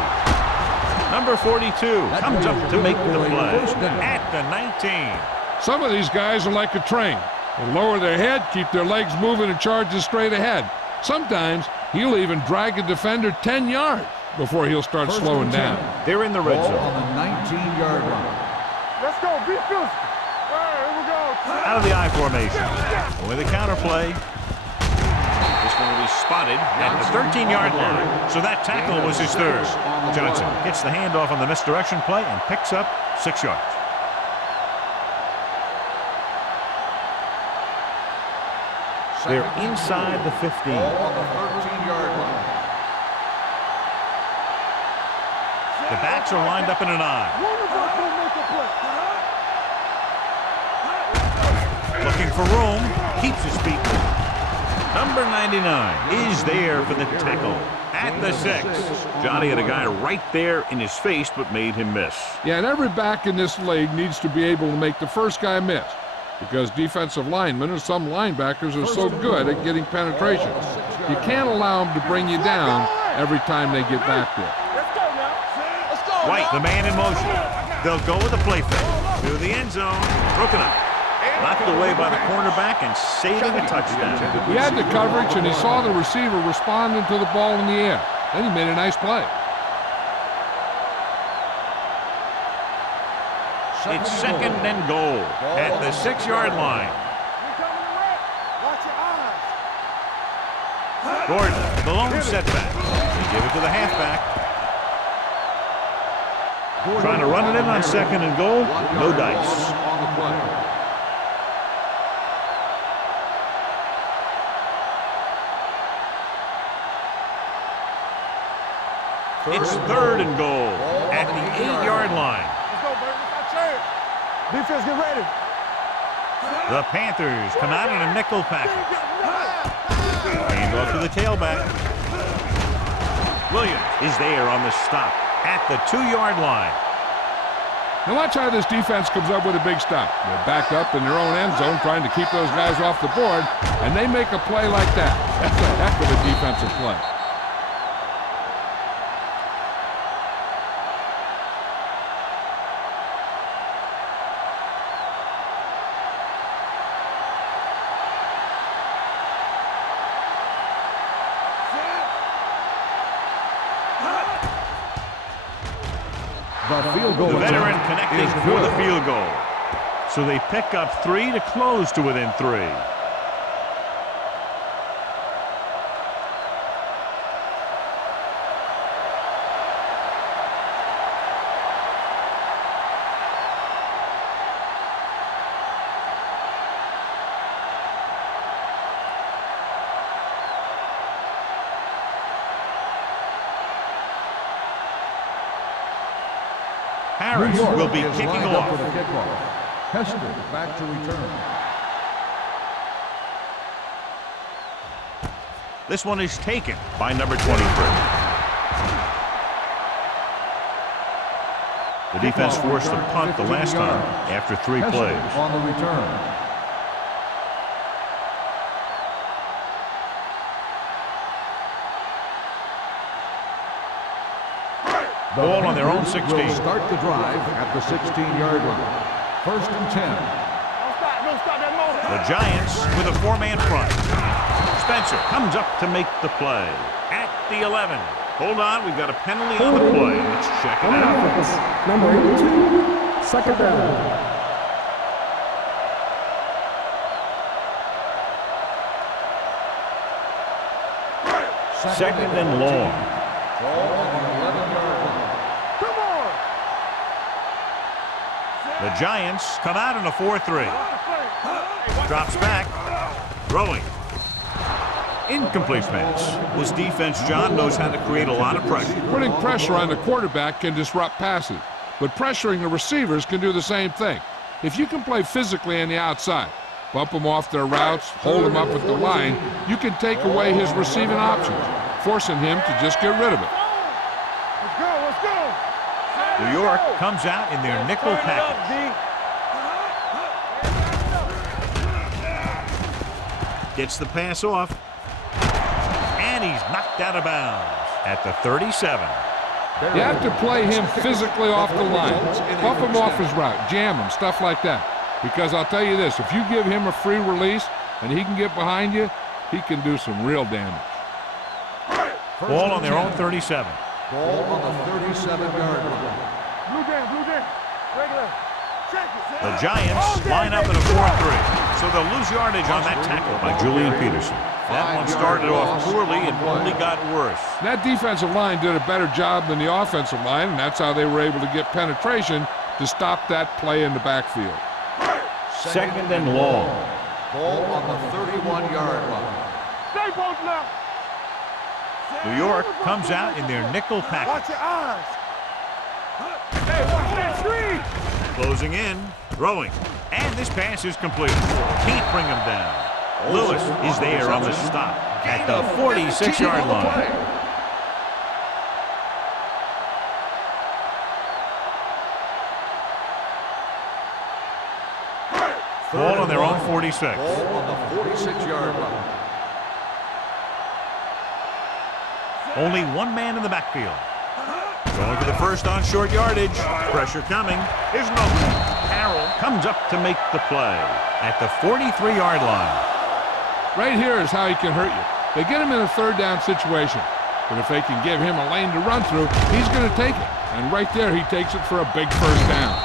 Number 42 comes up to make the play at the 19. Some of these guys are like a train. They lower their head, keep their legs moving, and charges straight ahead. Sometimes he'll even drag a defender 10 yards before he'll start slowing down. They're in the red zone. On the 19-yard line. Let's go. Be physical. All right, here we go. Out of the I formation. With a counter play. This one will be spotted at the 13-yard line. So that tackle was his third. Johnson gets the handoff on the misdirection play and picks up 6 yards. They're inside the 15. Ball on the 13-yard line. The backs are lined up in an I. One of us will make a play. Looking for room. Keeps his feet moving. Number 99 is there for the tackle at the 6. Johnny had a guy right there in his face, but made him miss. Yeah, and every back in this league needs to be able to make the first guy miss, because defensive linemen and some linebackers are so good at getting penetration. You can't allow them to bring you down every time they get back there. Let's go now. Let's go. White, the man in motion. They'll go with a play fake to the end zone. Broken up. Knocked away by the cornerback and saving a touchdown. He had the coverage, and he saw the receiver responding to the ball in the air. Then he made a nice play. It's second and goal at the 6-yard line. Watch your eyes. Gordon, the lone setback. They give it to the halfback. Trying to run it in on second and goal. No dice. On the play. It's third and goal at the 8-yard line. Let's go, baby. Let's chance. Defense, get ready. The Panthers come out in a nickel package. Hand off to the tailback. Williams is there on the stop at the 2-yard line. Now watch how this defense comes up with a big stop. They're backed up in their own end zone trying to keep those guys off the board, and they make a play like that. That's a heck of a defensive play. The veteran connecting for the field goal. So they pick up 3 to close to within 3. Harris will be kicking off. Hester back to return. This one is taken by number 23. The defense forced a punt the last time after 3 plays. On the return. Ball on their own 16. Will start the drive at the 16-yard line. First and 10. Don't stop that motor. The Giants with a 4-man front. Spencer comes up to make the play at the 11. Hold on, we've got a penalty on the play. Let's check it On the out. offense, number 82, second down. Second and long. Ball on the 11-yard line. Come on. The Giants come out in a 4-3. Drops back. Throwing. Incomplete pass. This defense, John, knows how to create a lot of pressure. Putting pressure on the quarterback can disrupt passes, but pressuring the receivers can do the same thing. If you can play physically on the outside, bump them off their routes, hold them up at the line, you can take away his receiving options, forcing him to just get rid of it. Let's go. Let's go. New York comes out in their nickel package. Gets the pass off. And he's knocked out of bounds at the 37. You have to play him physically off the line. Bump him off his route, jam him, stuff like that. Because I'll tell you this, if you give him a free release and he can get behind you, he can do some real damage. Ball on their own 37. Ball on the 37-yard line. Blue game. Regular. Check it. The Giants line up in a 4-3. So they'll lose yardage on that tackle by Julian Peterson. That one started off poorly and only got worse. That defensive line did a better job than the offensive line, and that's how they were able to get penetration to stop that play in the backfield. Second and long. Ball on the 31-yard line. Stay both now. New York comes out in their nickel Watch package. your eyes. Hey, watch that screen. Closing in. Throwing. And this pass is complete. Can't bring him down. Lewis is there on the stop at the 46-yard line. Ball on their own 46. Ball on the 46-yard line. Only one man in the backfield. Going for the first on short yardage. Pressure coming. Here's an opening. Carroll comes up to make the play at the 43-yard line. Right here is how he can hurt you. They get him in a third down situation. But if they can give him a lane to run through, he's going to take it. And right there, he takes it for a big first down.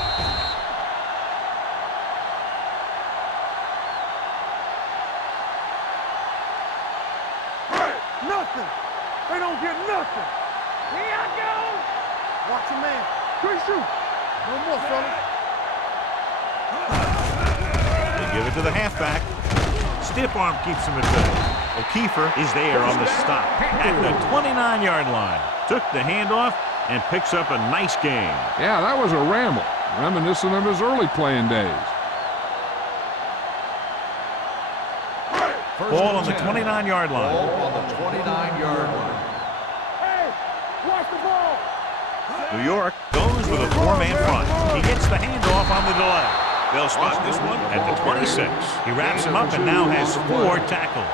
Nothing. They don't get nothing. Here I go. Watch your man. Good shoot. No more, fellas. They give it to the halfback. Stiff arm keeps him at bay. O'Keefer is there on the stop at the 29-yard line. Took the handoff and picks up a nice gain. Yeah, that was a ramble, reminiscent of his early playing days. Ball on the 29-yard line. Ball on the 29-yard line. Hey, watch the ball. New York goes with a four-man front. He gets the handoff on the delay. They'll spot this one at the 26. He wraps him up and now has 4 tackles.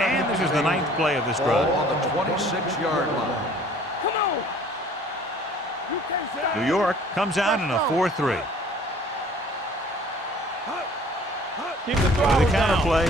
And this is the 9th play of this drive. Ball on the 26-yard line. Come on. You can't say New York comes out in a 4-3. Keep the With throw the counter play,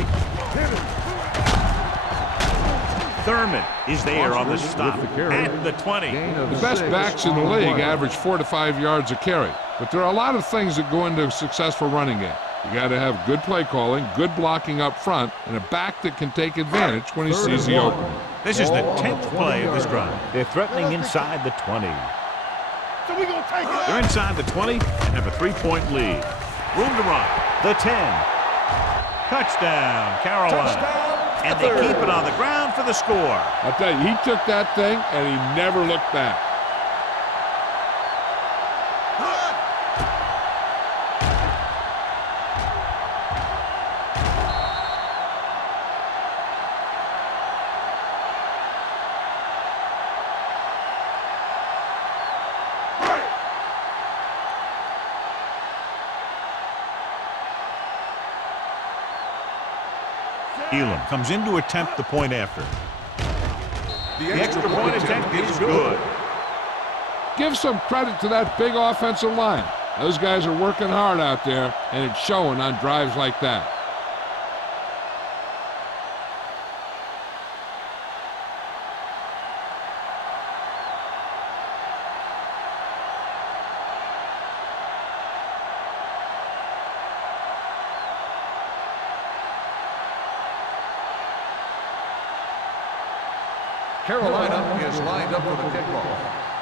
Thurman is there on the stop at the 20. The best backs in the league average 4 to 5 yards a carry. But there are a lot of things that go into a successful running game. You got to have good play calling, good blocking up front, and a back that can take advantage when he sees the opening. This is the 10th play of this drive. They're threatening inside the 20. So we gonna take it. They're inside the 20 and have a 3-point lead. Room to run. The 10. Touchdown, Carolina. And they keep it on the ground for the score. I'll tell you, he took that thing and he never looked back. Elam comes in to attempt the point after. The extra point attempt is good. Give some credit to that big offensive line. Those guys are working hard out there, and it's showing on drives like that. Carolina is lined up for the kickoff.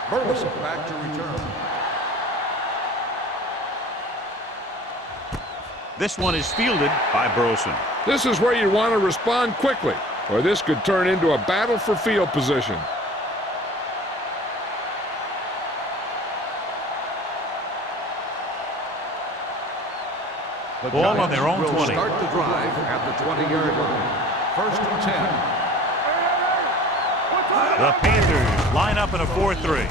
Burleson back to return. This one is fielded by Burleson. This is where you want to respond quickly, or this could turn into a battle for field position. The Ball on Giants their own will 20. start the drive at the 20-yard line. 1st and 10. The Panthers line up in a 4-3.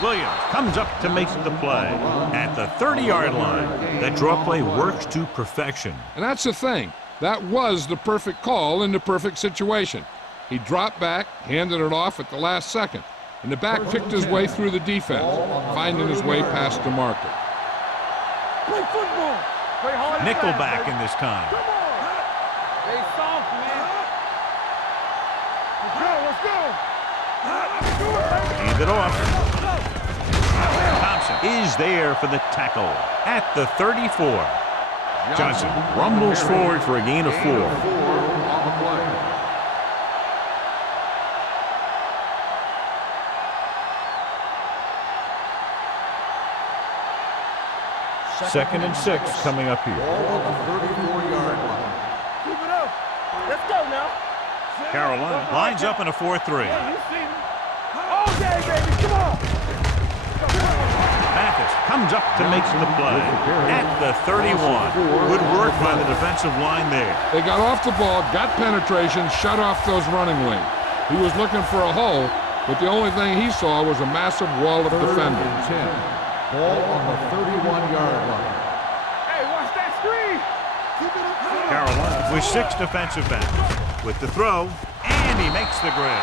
Williams comes up to make the play at the 30-yard line. That draw play works to perfection. And that's the thing. That was the perfect call in the perfect situation. He dropped back, handed it off at the last second, and the back picked his way through the defense, finding his way past the marker. Play football. Play hard. Nickelback in this time. Come on. Stay soft, man. Let's go. Hand it off. Thompson is there for the tackle at the 34. Johnson rumbles forward for a gain of 4. On the play. Second and 6 coming up here. Ball on the 34-yard line. Keep it up. Let's go now. Carolina lines up in a 4-3. All day, baby. Come on. Mathis comes up to make the play at the 31. Good work by the defensive line there. They got off the ball, got penetration, shut off those running lanes. He was looking for a hole, but the only thing he saw was a massive wall of defenders. 10. Ball on the 31-yard line. Hey, watch that screen. Carolina with 6 defensive backs. With the throw, and he makes the grab.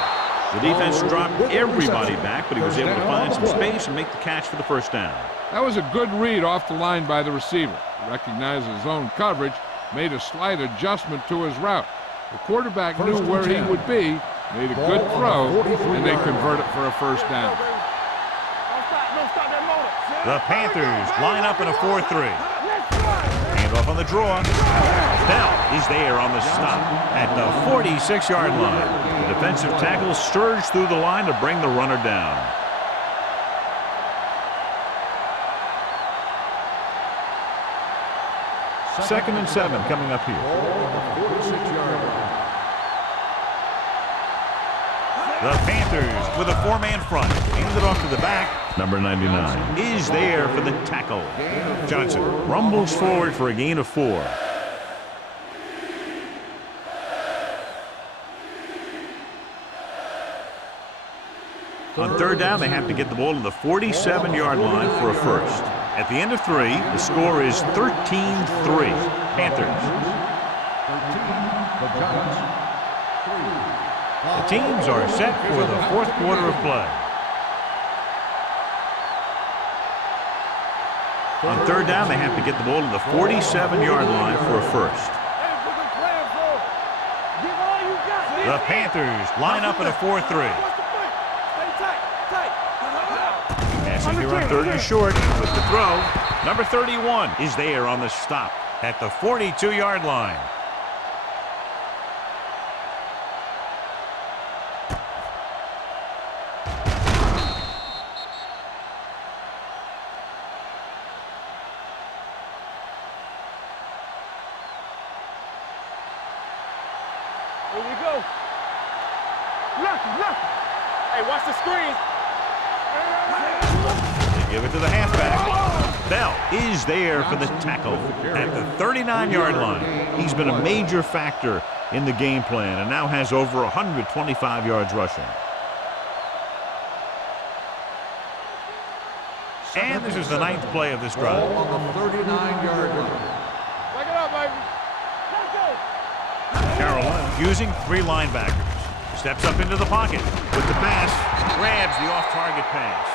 The defense dropped everybody back, but he was able to find some space and make the catch for the first down. That was a good read off the line by the receiver. He recognized his own coverage, made a slight adjustment to his route. The quarterback knew where he would be, made a good throw, and they convert it for a first down. The Panthers line up in a 4-3. Handoff on the draw. Bell is there on the stop at the 46-yard line. The defensive tackle surged through the line to bring the runner down. Second and 7 coming up here. The Panthers with a 4-man front. Hands it off to the back. Number 99 is there for the tackle. Johnson rumbles forward for a gain of 4. On third down, they have to get the ball to the 47-yard line for a first. At the end of 3, the score is 13-3. Panthers. The teams are set for the 4th quarter of play. On third down, they have to get the ball to the 47-yard line for a first. The Panthers line up in a 4-3. Passing here on 3rd and short with the throw. Number 31 is there on the stop at the 42-yard line. Here we go. Left. Hey, watch the screen. They give it to the halfback. Bell is there for the tackle at the 39-yard line. He's been a major factor in the game plan and now has over 125 yards rushing. And this is the 9th play of this drive. On the 39-yard line. Back it up, baby. Carolina using 3 linebackers. Steps up into the pocket with the pass, grabs the off-target pass.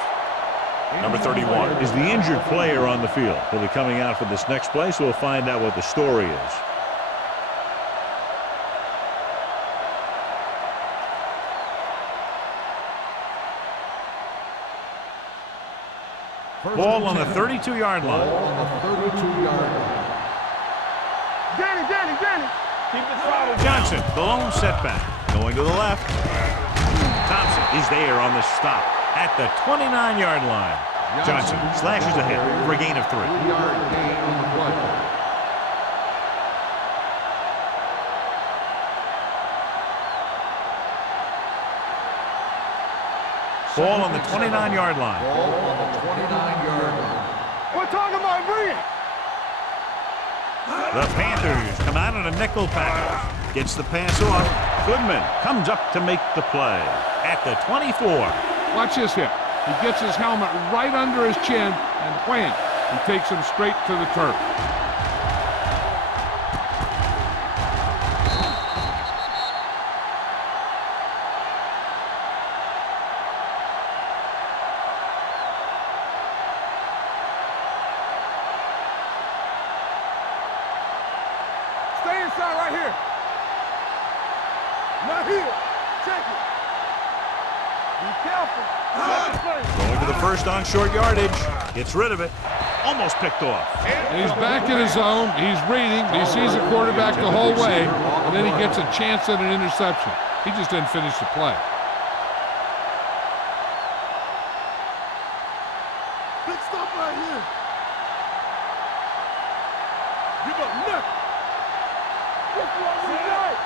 Number 31 is the injured player on the field. He'll be coming out for this next play, so we'll find out what the story is. Ball on the 32-yard line. On the 32-yard line. Danny. Keep the throttle. Johnson, the lone setback. Going to the left. Thompson is there on the stop at the 29-yard line. Johnson slashes ahead for a gain of 3. 3-yard gain on the play. Ball on the 29-yard line. Ball on the 29-yard line. We're talking about bring it. The Panthers come out in a nickel package. Gets the pass off. Goodman comes up to make the play at the 24. Watch this hit. He gets his helmet right under his chin, and wham, he takes him straight to the turf. Stay inside right here. Not here. Check it. Be careful. Going to the first on short yardage. Gets rid of it. Almost picked off. And he's back in his zone. He's reading. He sees the quarterback the whole way, and then he gets a chance at an interception. He just didn't finish the play. Big stop right here. Give up nothing. This is what we like.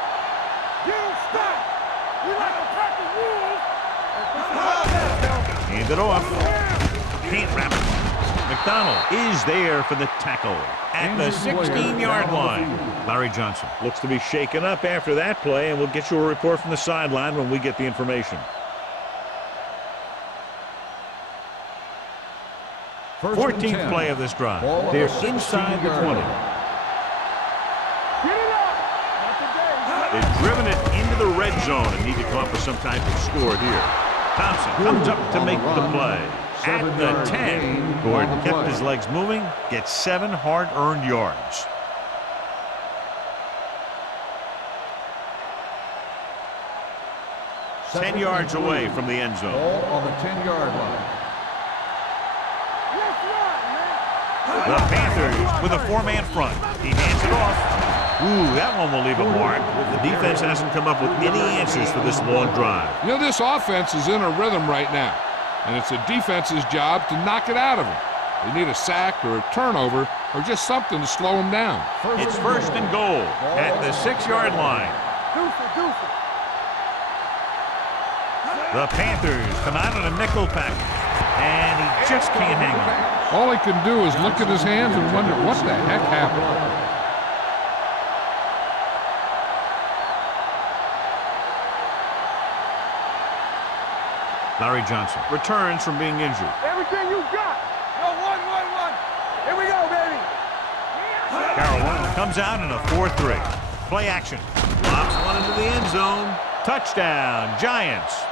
Get him stopped. We like a pack of wolves. Hand it off. Can't wrap it. McDonald is there for the tackle at the 16-yard line. Larry Johnson looks to be shaken up after that play, and we'll get you a report from the sideline when we get the information. 14th play of this drive. They're inside the 20. They've driven it into the red zone and need to come up with some type of score here. Thompson comes up to make the play. At the 10, Gordon kept his legs moving, gets 7 hard-earned yards. Ten yards away from the end zone. Ball on the 10-yard line. The Panthers with a 4-man front. He hands it off. Ooh, that one will leave a mark. The defense hasn't come up with any answers for this long drive. You know, this offense is in a rhythm right now, and it's the defense's job to knock it out of them. They need a sack or a turnover or just something to slow them down. It's first and goal at the 6-yard line. The Panthers come out on a nickel pack, and he just can't hang on. All he can do is look at his hands and wonder what the heck happened. Larry Johnson returns from being injured. Everything you got. Yo, one. Here we go, baby. Carolina comes out in a 4-3. Play action. Lobs one into the end zone. Touchdown, Giants.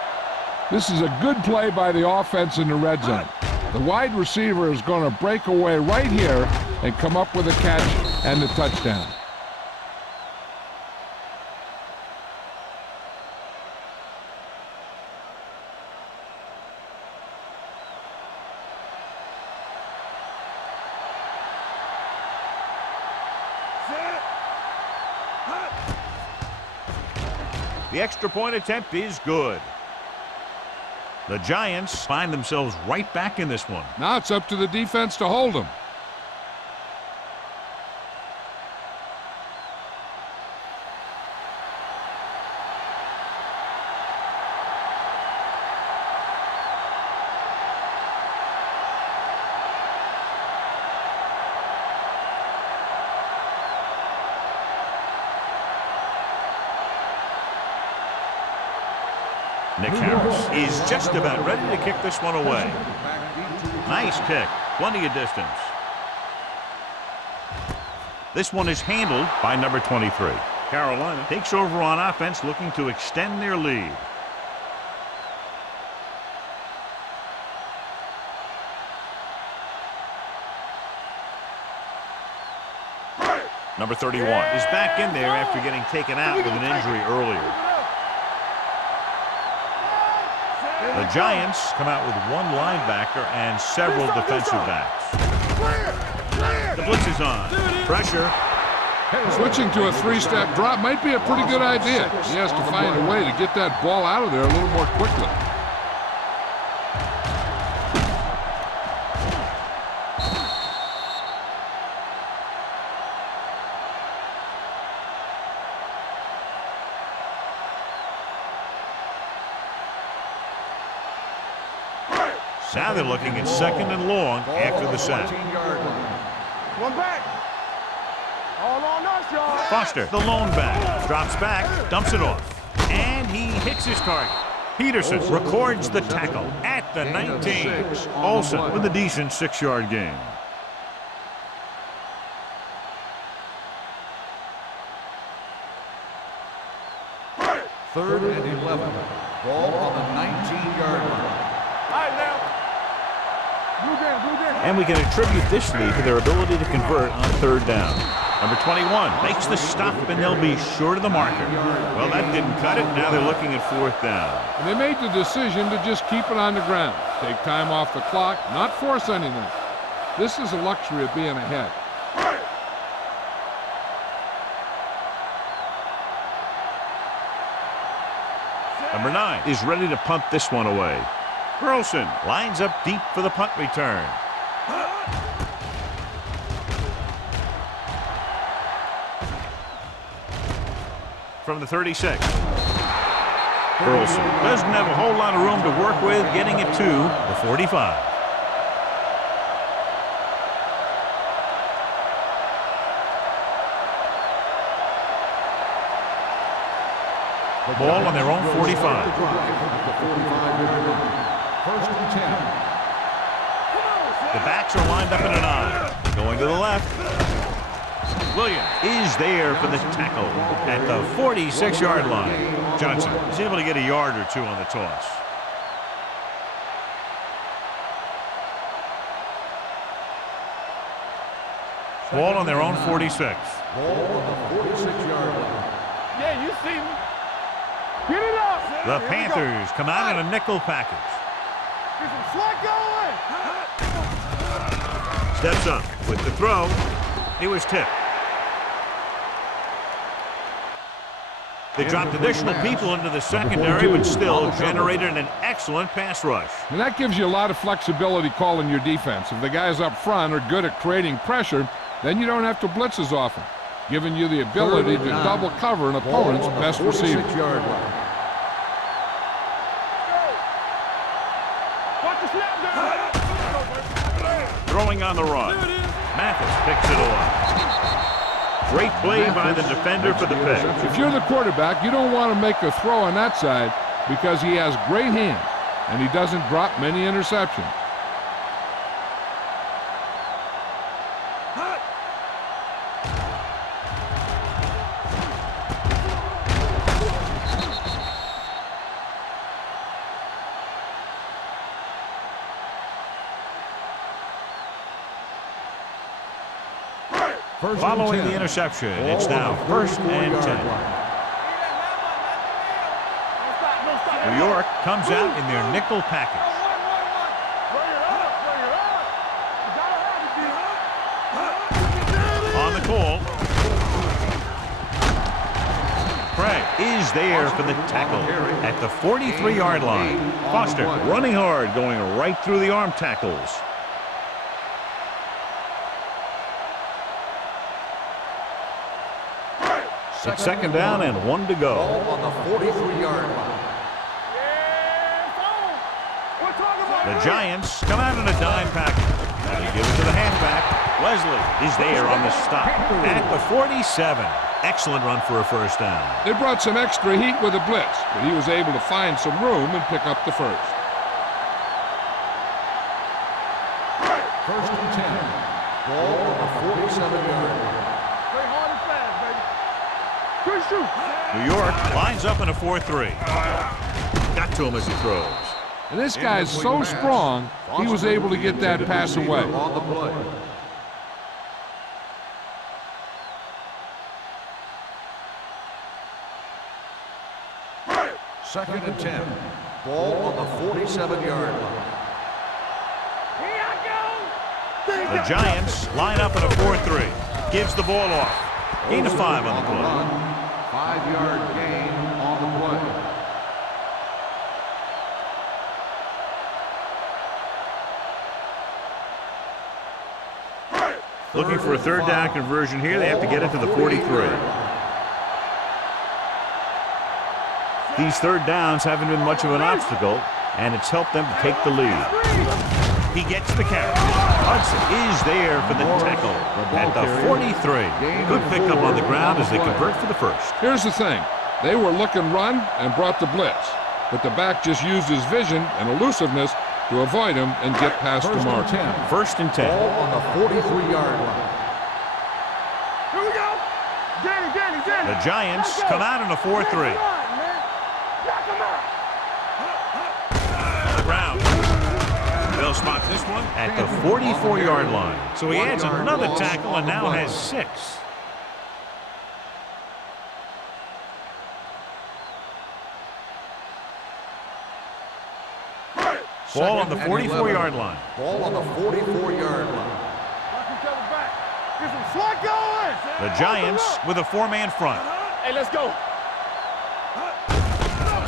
This is a good play by the offense in the red zone. The wide receiver is going to break away right here and come up with a catch and the touchdown. The extra point attempt is good. The Giants find themselves right back in this one. Now it's up to the defense to hold them. Nick Harris is just about ready to kick this one away. Nice kick. Plenty of distance. This one is handled by number 23. Carolina takes over on offense, looking to extend their lead. Number 31 is back in there after getting taken out with an injury earlier. The Giants come out with one linebacker and several defensive backs. The blitz is on. Pressure. Switching to a 3-step drop might be a pretty good idea. He has to find a way to get that ball out of there a little more quickly. Now they're looking at second and long after the sack. One back. All on us, y'all. Foster, the lone back, drops back, dumps it off, and he hits his target. Peterson records the tackle at the 19. Olsen with a decent 6-yard gain. Third and 11. Ball on the 19-yard line. And we can attribute this lead to their ability to convert on third down. Number 21 makes the stop, and they'll be short of the marker. Well, that didn't cut it. Now they're looking at fourth down. And they made the decision to just keep it on the ground. Take time off the clock, not force anything. This is a luxury of being ahead. Number 9 is ready to punt this one away. Burleson lines up deep for the punt return. from the 36. Burleson doesn't have a whole lot of room to work with, getting it to the 45. Ball on their own 45. First and 10. The backs are lined up in an I. Going to the left. Williams is there for the tackle at the 46-yard line. Johnson is able to get a yard or two on the toss. Ball on their own 46. Ball on the 46-yard line. Yeah, you see me. Get it up. The Panthers come out in a nickel package. Get some slack going. Steps up with the throw. He was tipped. They dropped additional people into the secondary, but still generated an excellent pass rush. And that gives you a lot of flexibility calling your defense. If the guys up front are good at creating pressure, then you don't have to blitz as often, giving you the ability to double cover an opponent's best receiver. Throwing on the run. Mathis picks it off. Great play by the defender for the pick. If you're the quarterback, you don't want to make a throw on that side because he has great hands and he doesn't drop many interceptions. Following the interception, it's now first and 10. New York comes out in their nickel package. On the call. Craig is there for the tackle at the 43-yard line. Foster running hard, going right through the arm tackles. It's second down and 1 to go. Ball on the 43-yard line. The Giants come out in a dime package. They give it to the halfback. Leslie is there on the stop at the 47. Excellent run for a first down. They brought some extra heat with a blitz, but he was able to find some room and pick up the first. First and 10. Ball on the 47-yard line. New York lines up in a 4-3. Got to him as he throws. And this guy's so strong, he was able to get that pass away. On the play. Second and 10. Ball on the 47-yard line. The Giants line up in a 4-3. Gives the ball off. Gain of 5 on the play. 5-yard gain on the play. Looking for a third down conversion here. They have to get it to the 43. These third downs haven't been much of an obstacle, and it's helped them to take the lead. He gets the carry. Hudson is there for the tackle at the 43. Good pickup on the ground as they convert for the first. Here's the thing. They were looking run and brought the blitz, but the back just used his vision and elusiveness to avoid him and get past the mark. First and 10. Ball on the 43-yard line. Here we go. Danny. The Giants come out in a 4-3. The ground. They'll spot this one at the 44-yard line. So he adds another tackle and now has 6. Ball on the 44-yard line. Ball on the 44-yard line. Get some slack going. The Giants with a 4-man front. Hey, let's go.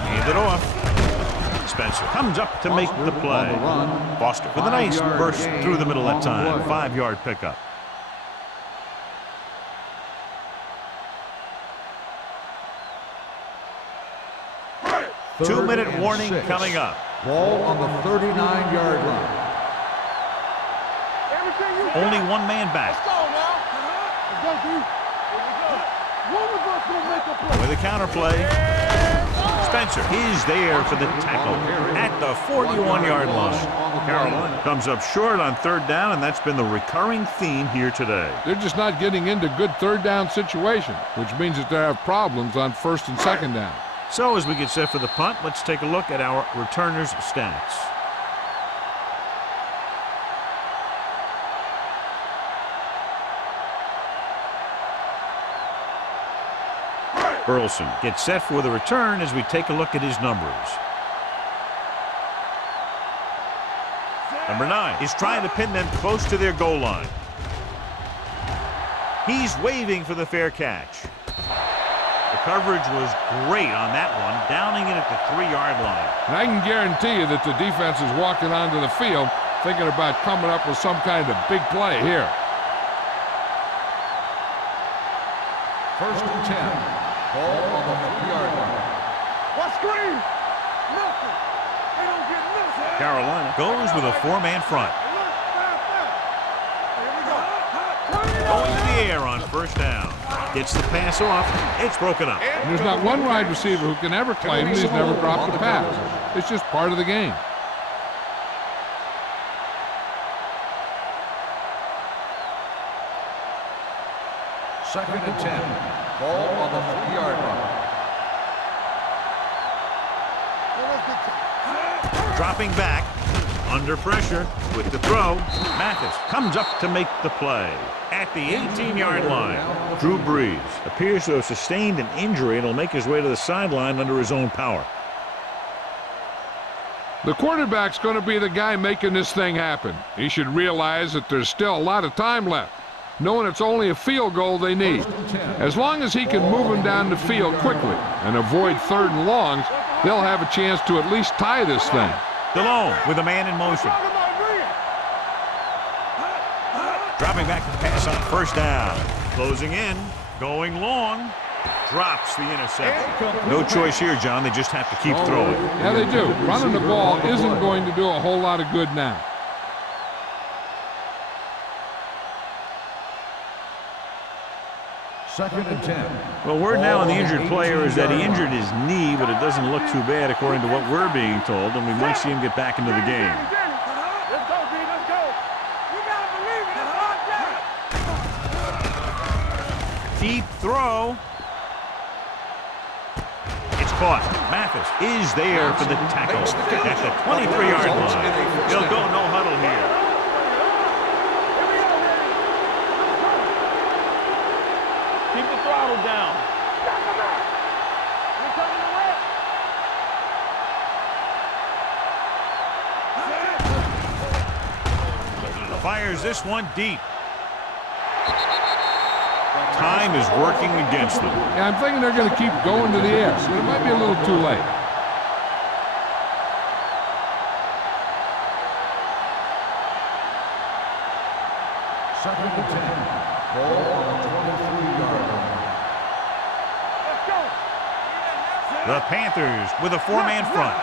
Hand it off. Spencer comes up to make the play. Foster with a nice burst through the middle that time. 5-yard pickup. 2-minute and warning 6. coming up. Ball on the 39-yard line. Everything you Only got. one man back. Let's go now. Let's go, D. Here we go. One of us will make a play. With a counterplay. Spencer is there for the tackle at the 41-yard line. Carolina comes up short on 3rd down, and that's been the recurring theme here today. They're just not getting into good 3rd down situations, which means that they have problems on 1st and 2nd down. So as we get set for the punt, let's take a look at our returners' stats. Burleson gets set for the return as we take a look at his numbers. Number 9 is trying to pin them close to their goal line. He's waving for the fair catch. The coverage was great on that one, downing it at the 3-yard line. And I can guarantee you that the defense is walking onto the field thinking about coming up with some kind of big play here. 1st and 10. Ball on the 3-yard line. What screen? Nothing. They don't get nothing. Carolina goes with a 4-man front. Look, here we go. Going to the air on 1st down. Gets the pass off. It's broken up. And there's not one wide receiver who can ever claim that he's never dropped a pass. It's just part of the game. Second and 10. Ball on the 3-yard line. Dropping back, under pressure with the throw. Mathis comes up to make the play at the 18-yard line. Drew Brees appears to have sustained an injury and will make his way to the sideline under his own power. The quarterback's going to be the guy making this thing happen. He should realize that there's still a lot of time left, knowing it's only a field goal they need. As long as he can move them down the field quickly and avoid 3rd and longs, they'll have a chance to at least tie this thing. DeLone with a man in motion. Dropping back to pass on 1st down. Closing in, going long. Drops the interception. No choice here, John. They just have to keep throwing. Yeah, they do. Running the ball isn't going to do a whole lot of good now. Second and 10. Well, word now on the injured player is that he injured his knee, but it doesn't look too bad according to what we're being told, and we might see him get back into the game. Let's go, D. Let's go. You gotta believe it. It's our day. Deep throw. It's caught. Mathis is there for the tackle at the 23-yard line. He'll go no huddle here. Keep the throttle down. Fires this one deep. Time is working against them. Yeah, I'm thinking they're going to keep going to the air, but it might be a little too late. Second and 10. Ball on the 23-yard line. Let's go. The Panthers with a 4-man front.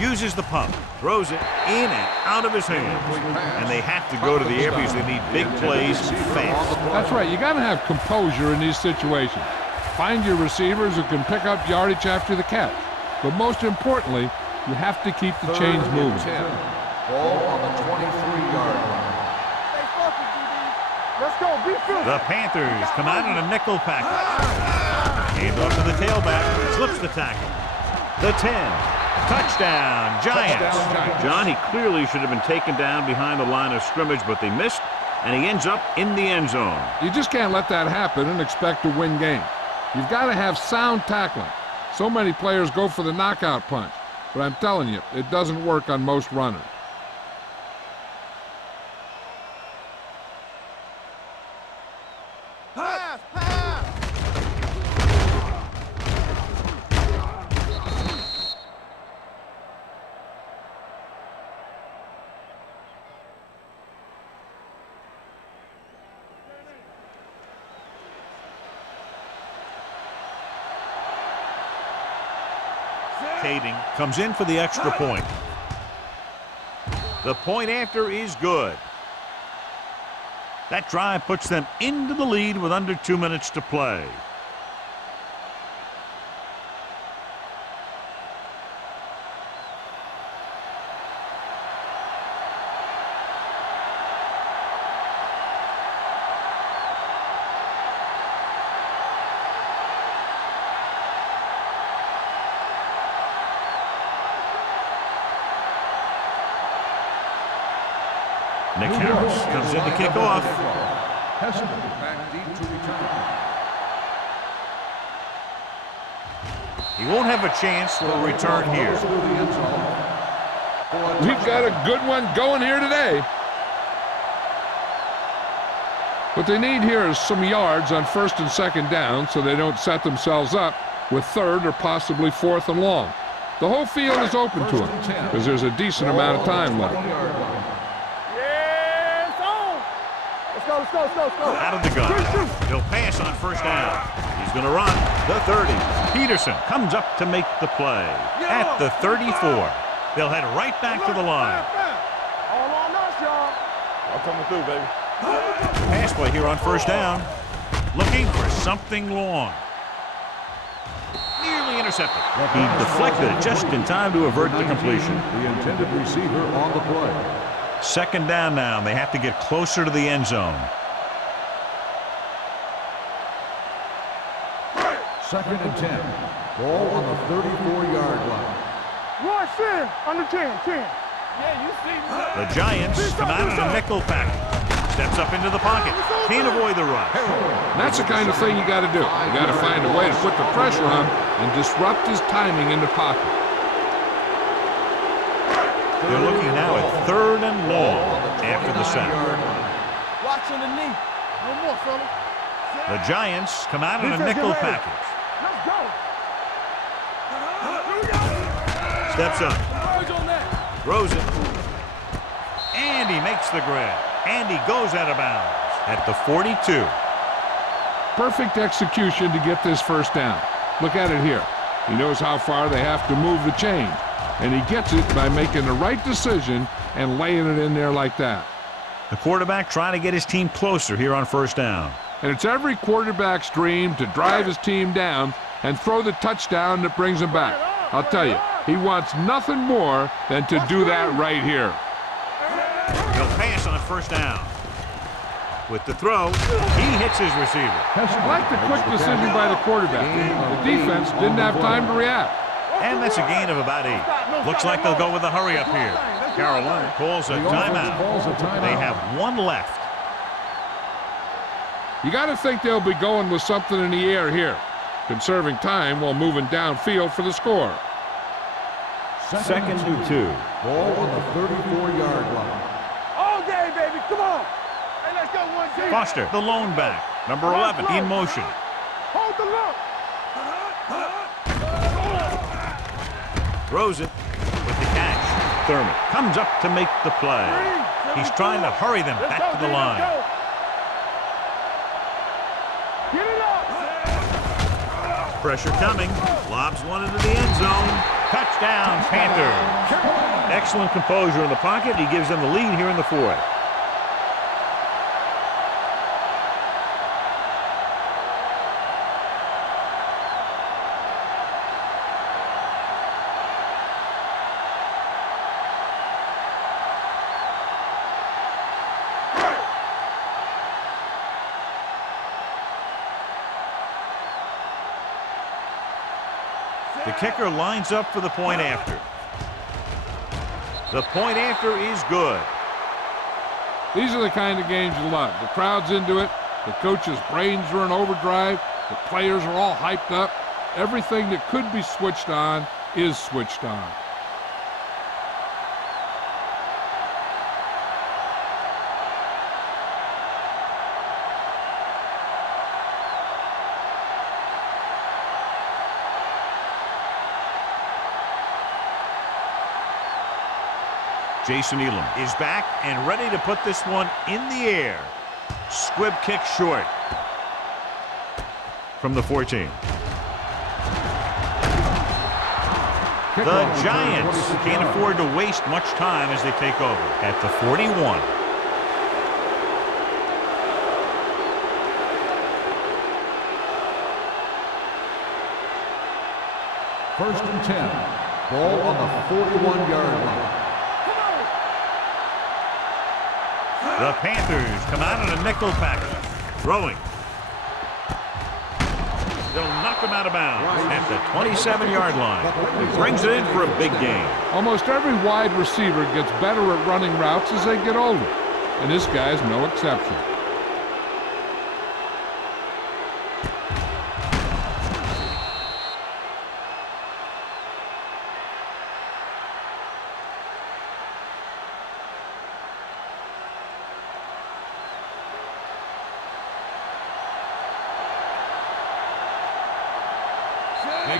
Uses the pump, throws it in and out of his hands. And they have to go to the air because they need big plays fast. That's right. You got to have composure in these situations. Find your receivers who can pick up yardage after the catch. But most importantly, you have to keep the chains moving. Ball on the 23-yard line. Stay focused, DB. Let's go. Be focused. The Panthers come out in a nickel package. Hand off to the tailback, slips the tackle. The 10. Touchdown, Giants. John, he clearly should have been taken down behind the line of scrimmage, but they missed, and he ends up in the end zone. You just can't let that happen and expect to win games. You've got to have sound tackling. So many players go for the knockout punch, but I'm telling you, it doesn't work on most runners. hesitating, comes in for the extra point. The point after is good. That drive puts them into the lead with under 2 minutes to play. Nick Harris comes in to kick off. Back deep to return. He won't have a chance for a return here. We've got a good one going here today. What they need here is some yards on 1st and 2nd down so they don't set themselves up with 3rd or possibly 4th and long. The whole field is open to them because there's a decent amount of time left. Let's go. Out of the gun. He'll pass on 1st down. He's going to run the 30. Peterson comes up to make the play at the 34. They'll head right back to the line. All on us, y'all. I'm coming through, baby. Pass play here on 1st down. Looking for something long. Nearly intercepted. He deflected it just in time to avert the completion. The intended receiver on the play. 2nd down now. They have to get closer to the end zone. 2nd and 10. Ball on the 34-yard line. Roy Sin under 10. Yeah, you see me. The Giants come out in a nickel package. Steps up into the pocket. Can't avoid the rush. That's the kind of thing you got to do. You got to find a way to put the pressure on and disrupt his timing in the pocket. They're looking now at 3rd and long after the sack. Watch underneath. No more, fella. The Giants come out in a nickel package. Let's go. Steps up. Charge on that. Throws it. And he makes the grab. And he goes out of bounds at the 42. Perfect execution to get this 1st down. Look at it here. He knows how far they have to move the chain. And he gets it by making the right decision and laying it in there like that. The quarterback trying to get his team closer here on 1st down. And it's every quarterback's dream to drive his team down and throw the touchdown that brings him back. I'll tell you, he wants nothing more than to do that right here. He'll pass on 1st down. With the throw, he hits his receiver. I like the quick decision by the quarterback. The defense didn't have time to react. And that's a gain of about 8. Looks like they'll go with a hurry up here. Carolina calls a timeout. They have 1 left. You got to think they'll be going with something in the air here, conserving time while moving downfield for the score. 2nd and 2. Ball on the 34-yard line. All day, baby. Come on. Hey, let's go 1-2. Foster, the lone back. Number 11 in motion. Hold the look. Throws it with the catch. Thurman comes up to make the play. He's trying to hurry them back to the line. Get it up. Pressure coming. Lobs one into the end zone. Touchdown, Panthers. Excellent composure in the pocket. He gives them the lead here in the 4th. The kicker lines up for the point after. The point after is good. These are the kind of games you love. The crowd's into it. The coach's brains are in overdrive. The players are all hyped up. Everything that could be switched on is switched on. Jason Elam is back and ready to put this one in the air. Squib kick short from the 14. The Giants can't afford to waste much time as they take over at the 41. First and 10. Ball on the 41-yard line. The Panthers come out in a nickel package. Throwing. They'll knock him out of bounds at the 27-yard line. He brings it in for a big gain. Almost every wide receiver gets better at running routes as they get older, and this guy's no exception.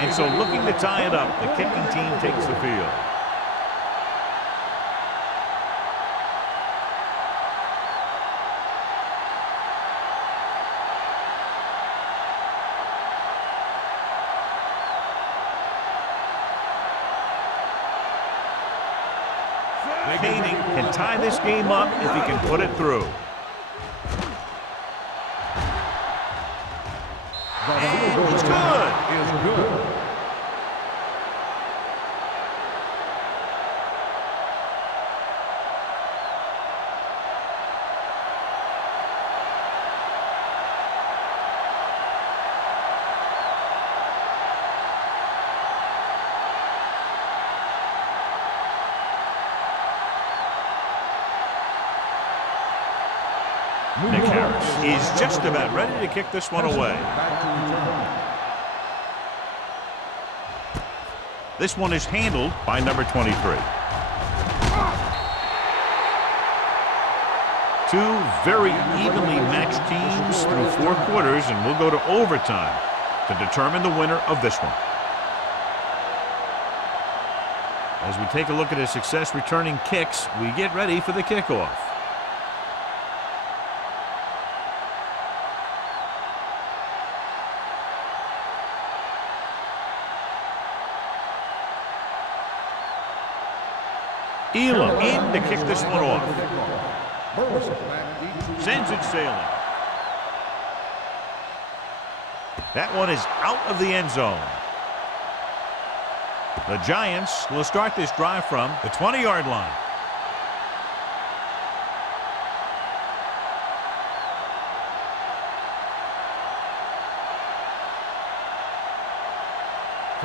And so looking to tie it up, the kicking team takes the field. Koenig can tie this game up if he can put it through. And it's good. Is good. Nick Harris is just about ready to kick this one away. This one is handled by number 23. Two very evenly matched teams through 4 quarters, and we'll go to overtime to determine the winner of this one. As we take a look at his success returning kicks, we get ready for the kickoff. Elam in to kick this one off. Sends it sailing. That one is out of the end zone. The Giants will start this drive from the 20-yard line.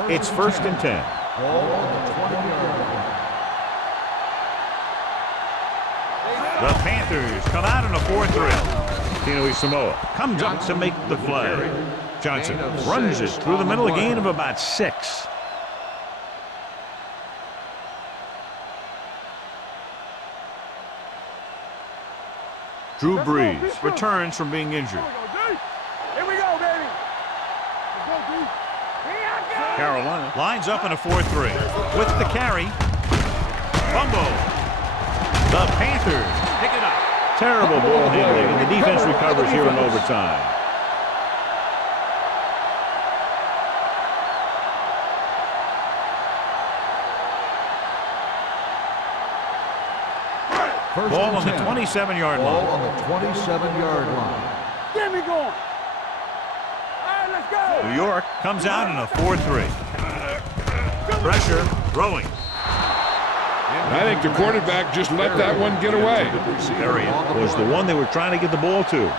It's first and 10. Ball on the 20-yard line. The Panthers come out in a 4-3. Tino Samoa comes up to make the play. Johnson runs it through the middle, a gain of about 6. Drew Brees returns from being injured. Here we go, baby. Carolina lines up in a 4-3. With the carry. Fumble. The Panthers pick it up. Terrible ball handling, and the defense recovers here in overtime. Ball on the 27-yard line. Ball on the 27-yard line. Get me going. All right, let's go. New York comes out in a 4-3. Pressure, throwing. I think the quarterback just let that one get away. Arian was the one they were trying to get the ball to.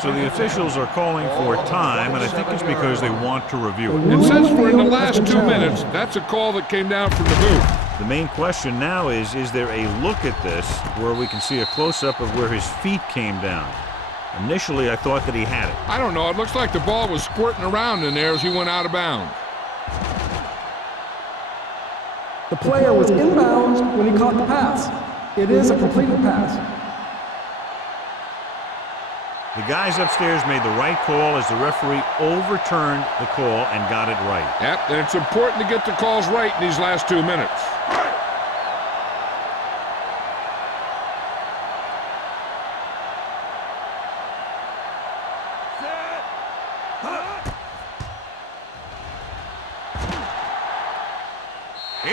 So the officials are calling for time, and I think it's because they want to review it. It says for in the last 2 minutes, that's a call that came down from the booth. The main question now is there a look at this where we can see a close-up of where his feet came down? Initially, I thought that he had it. I don't know. It looks like the ball was squirting around in there as he went out of bounds. The player was inbounds when he caught the pass. It is a completed pass. The guys upstairs made the right call as the referee overturned the call and got it right. Yep, and it's important to get the calls right in these last 2 minutes.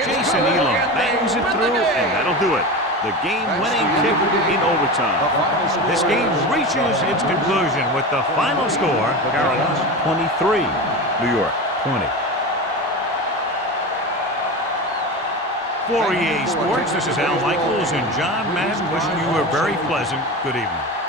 Jason Elam bangs it through, and that'll do it. The game-winning kick in overtime. This game reaches its conclusion with the final score, Carolina 23, New York 20. For EA Sports, this is Al Michaels and John Madden wishing you a very pleasant good evening.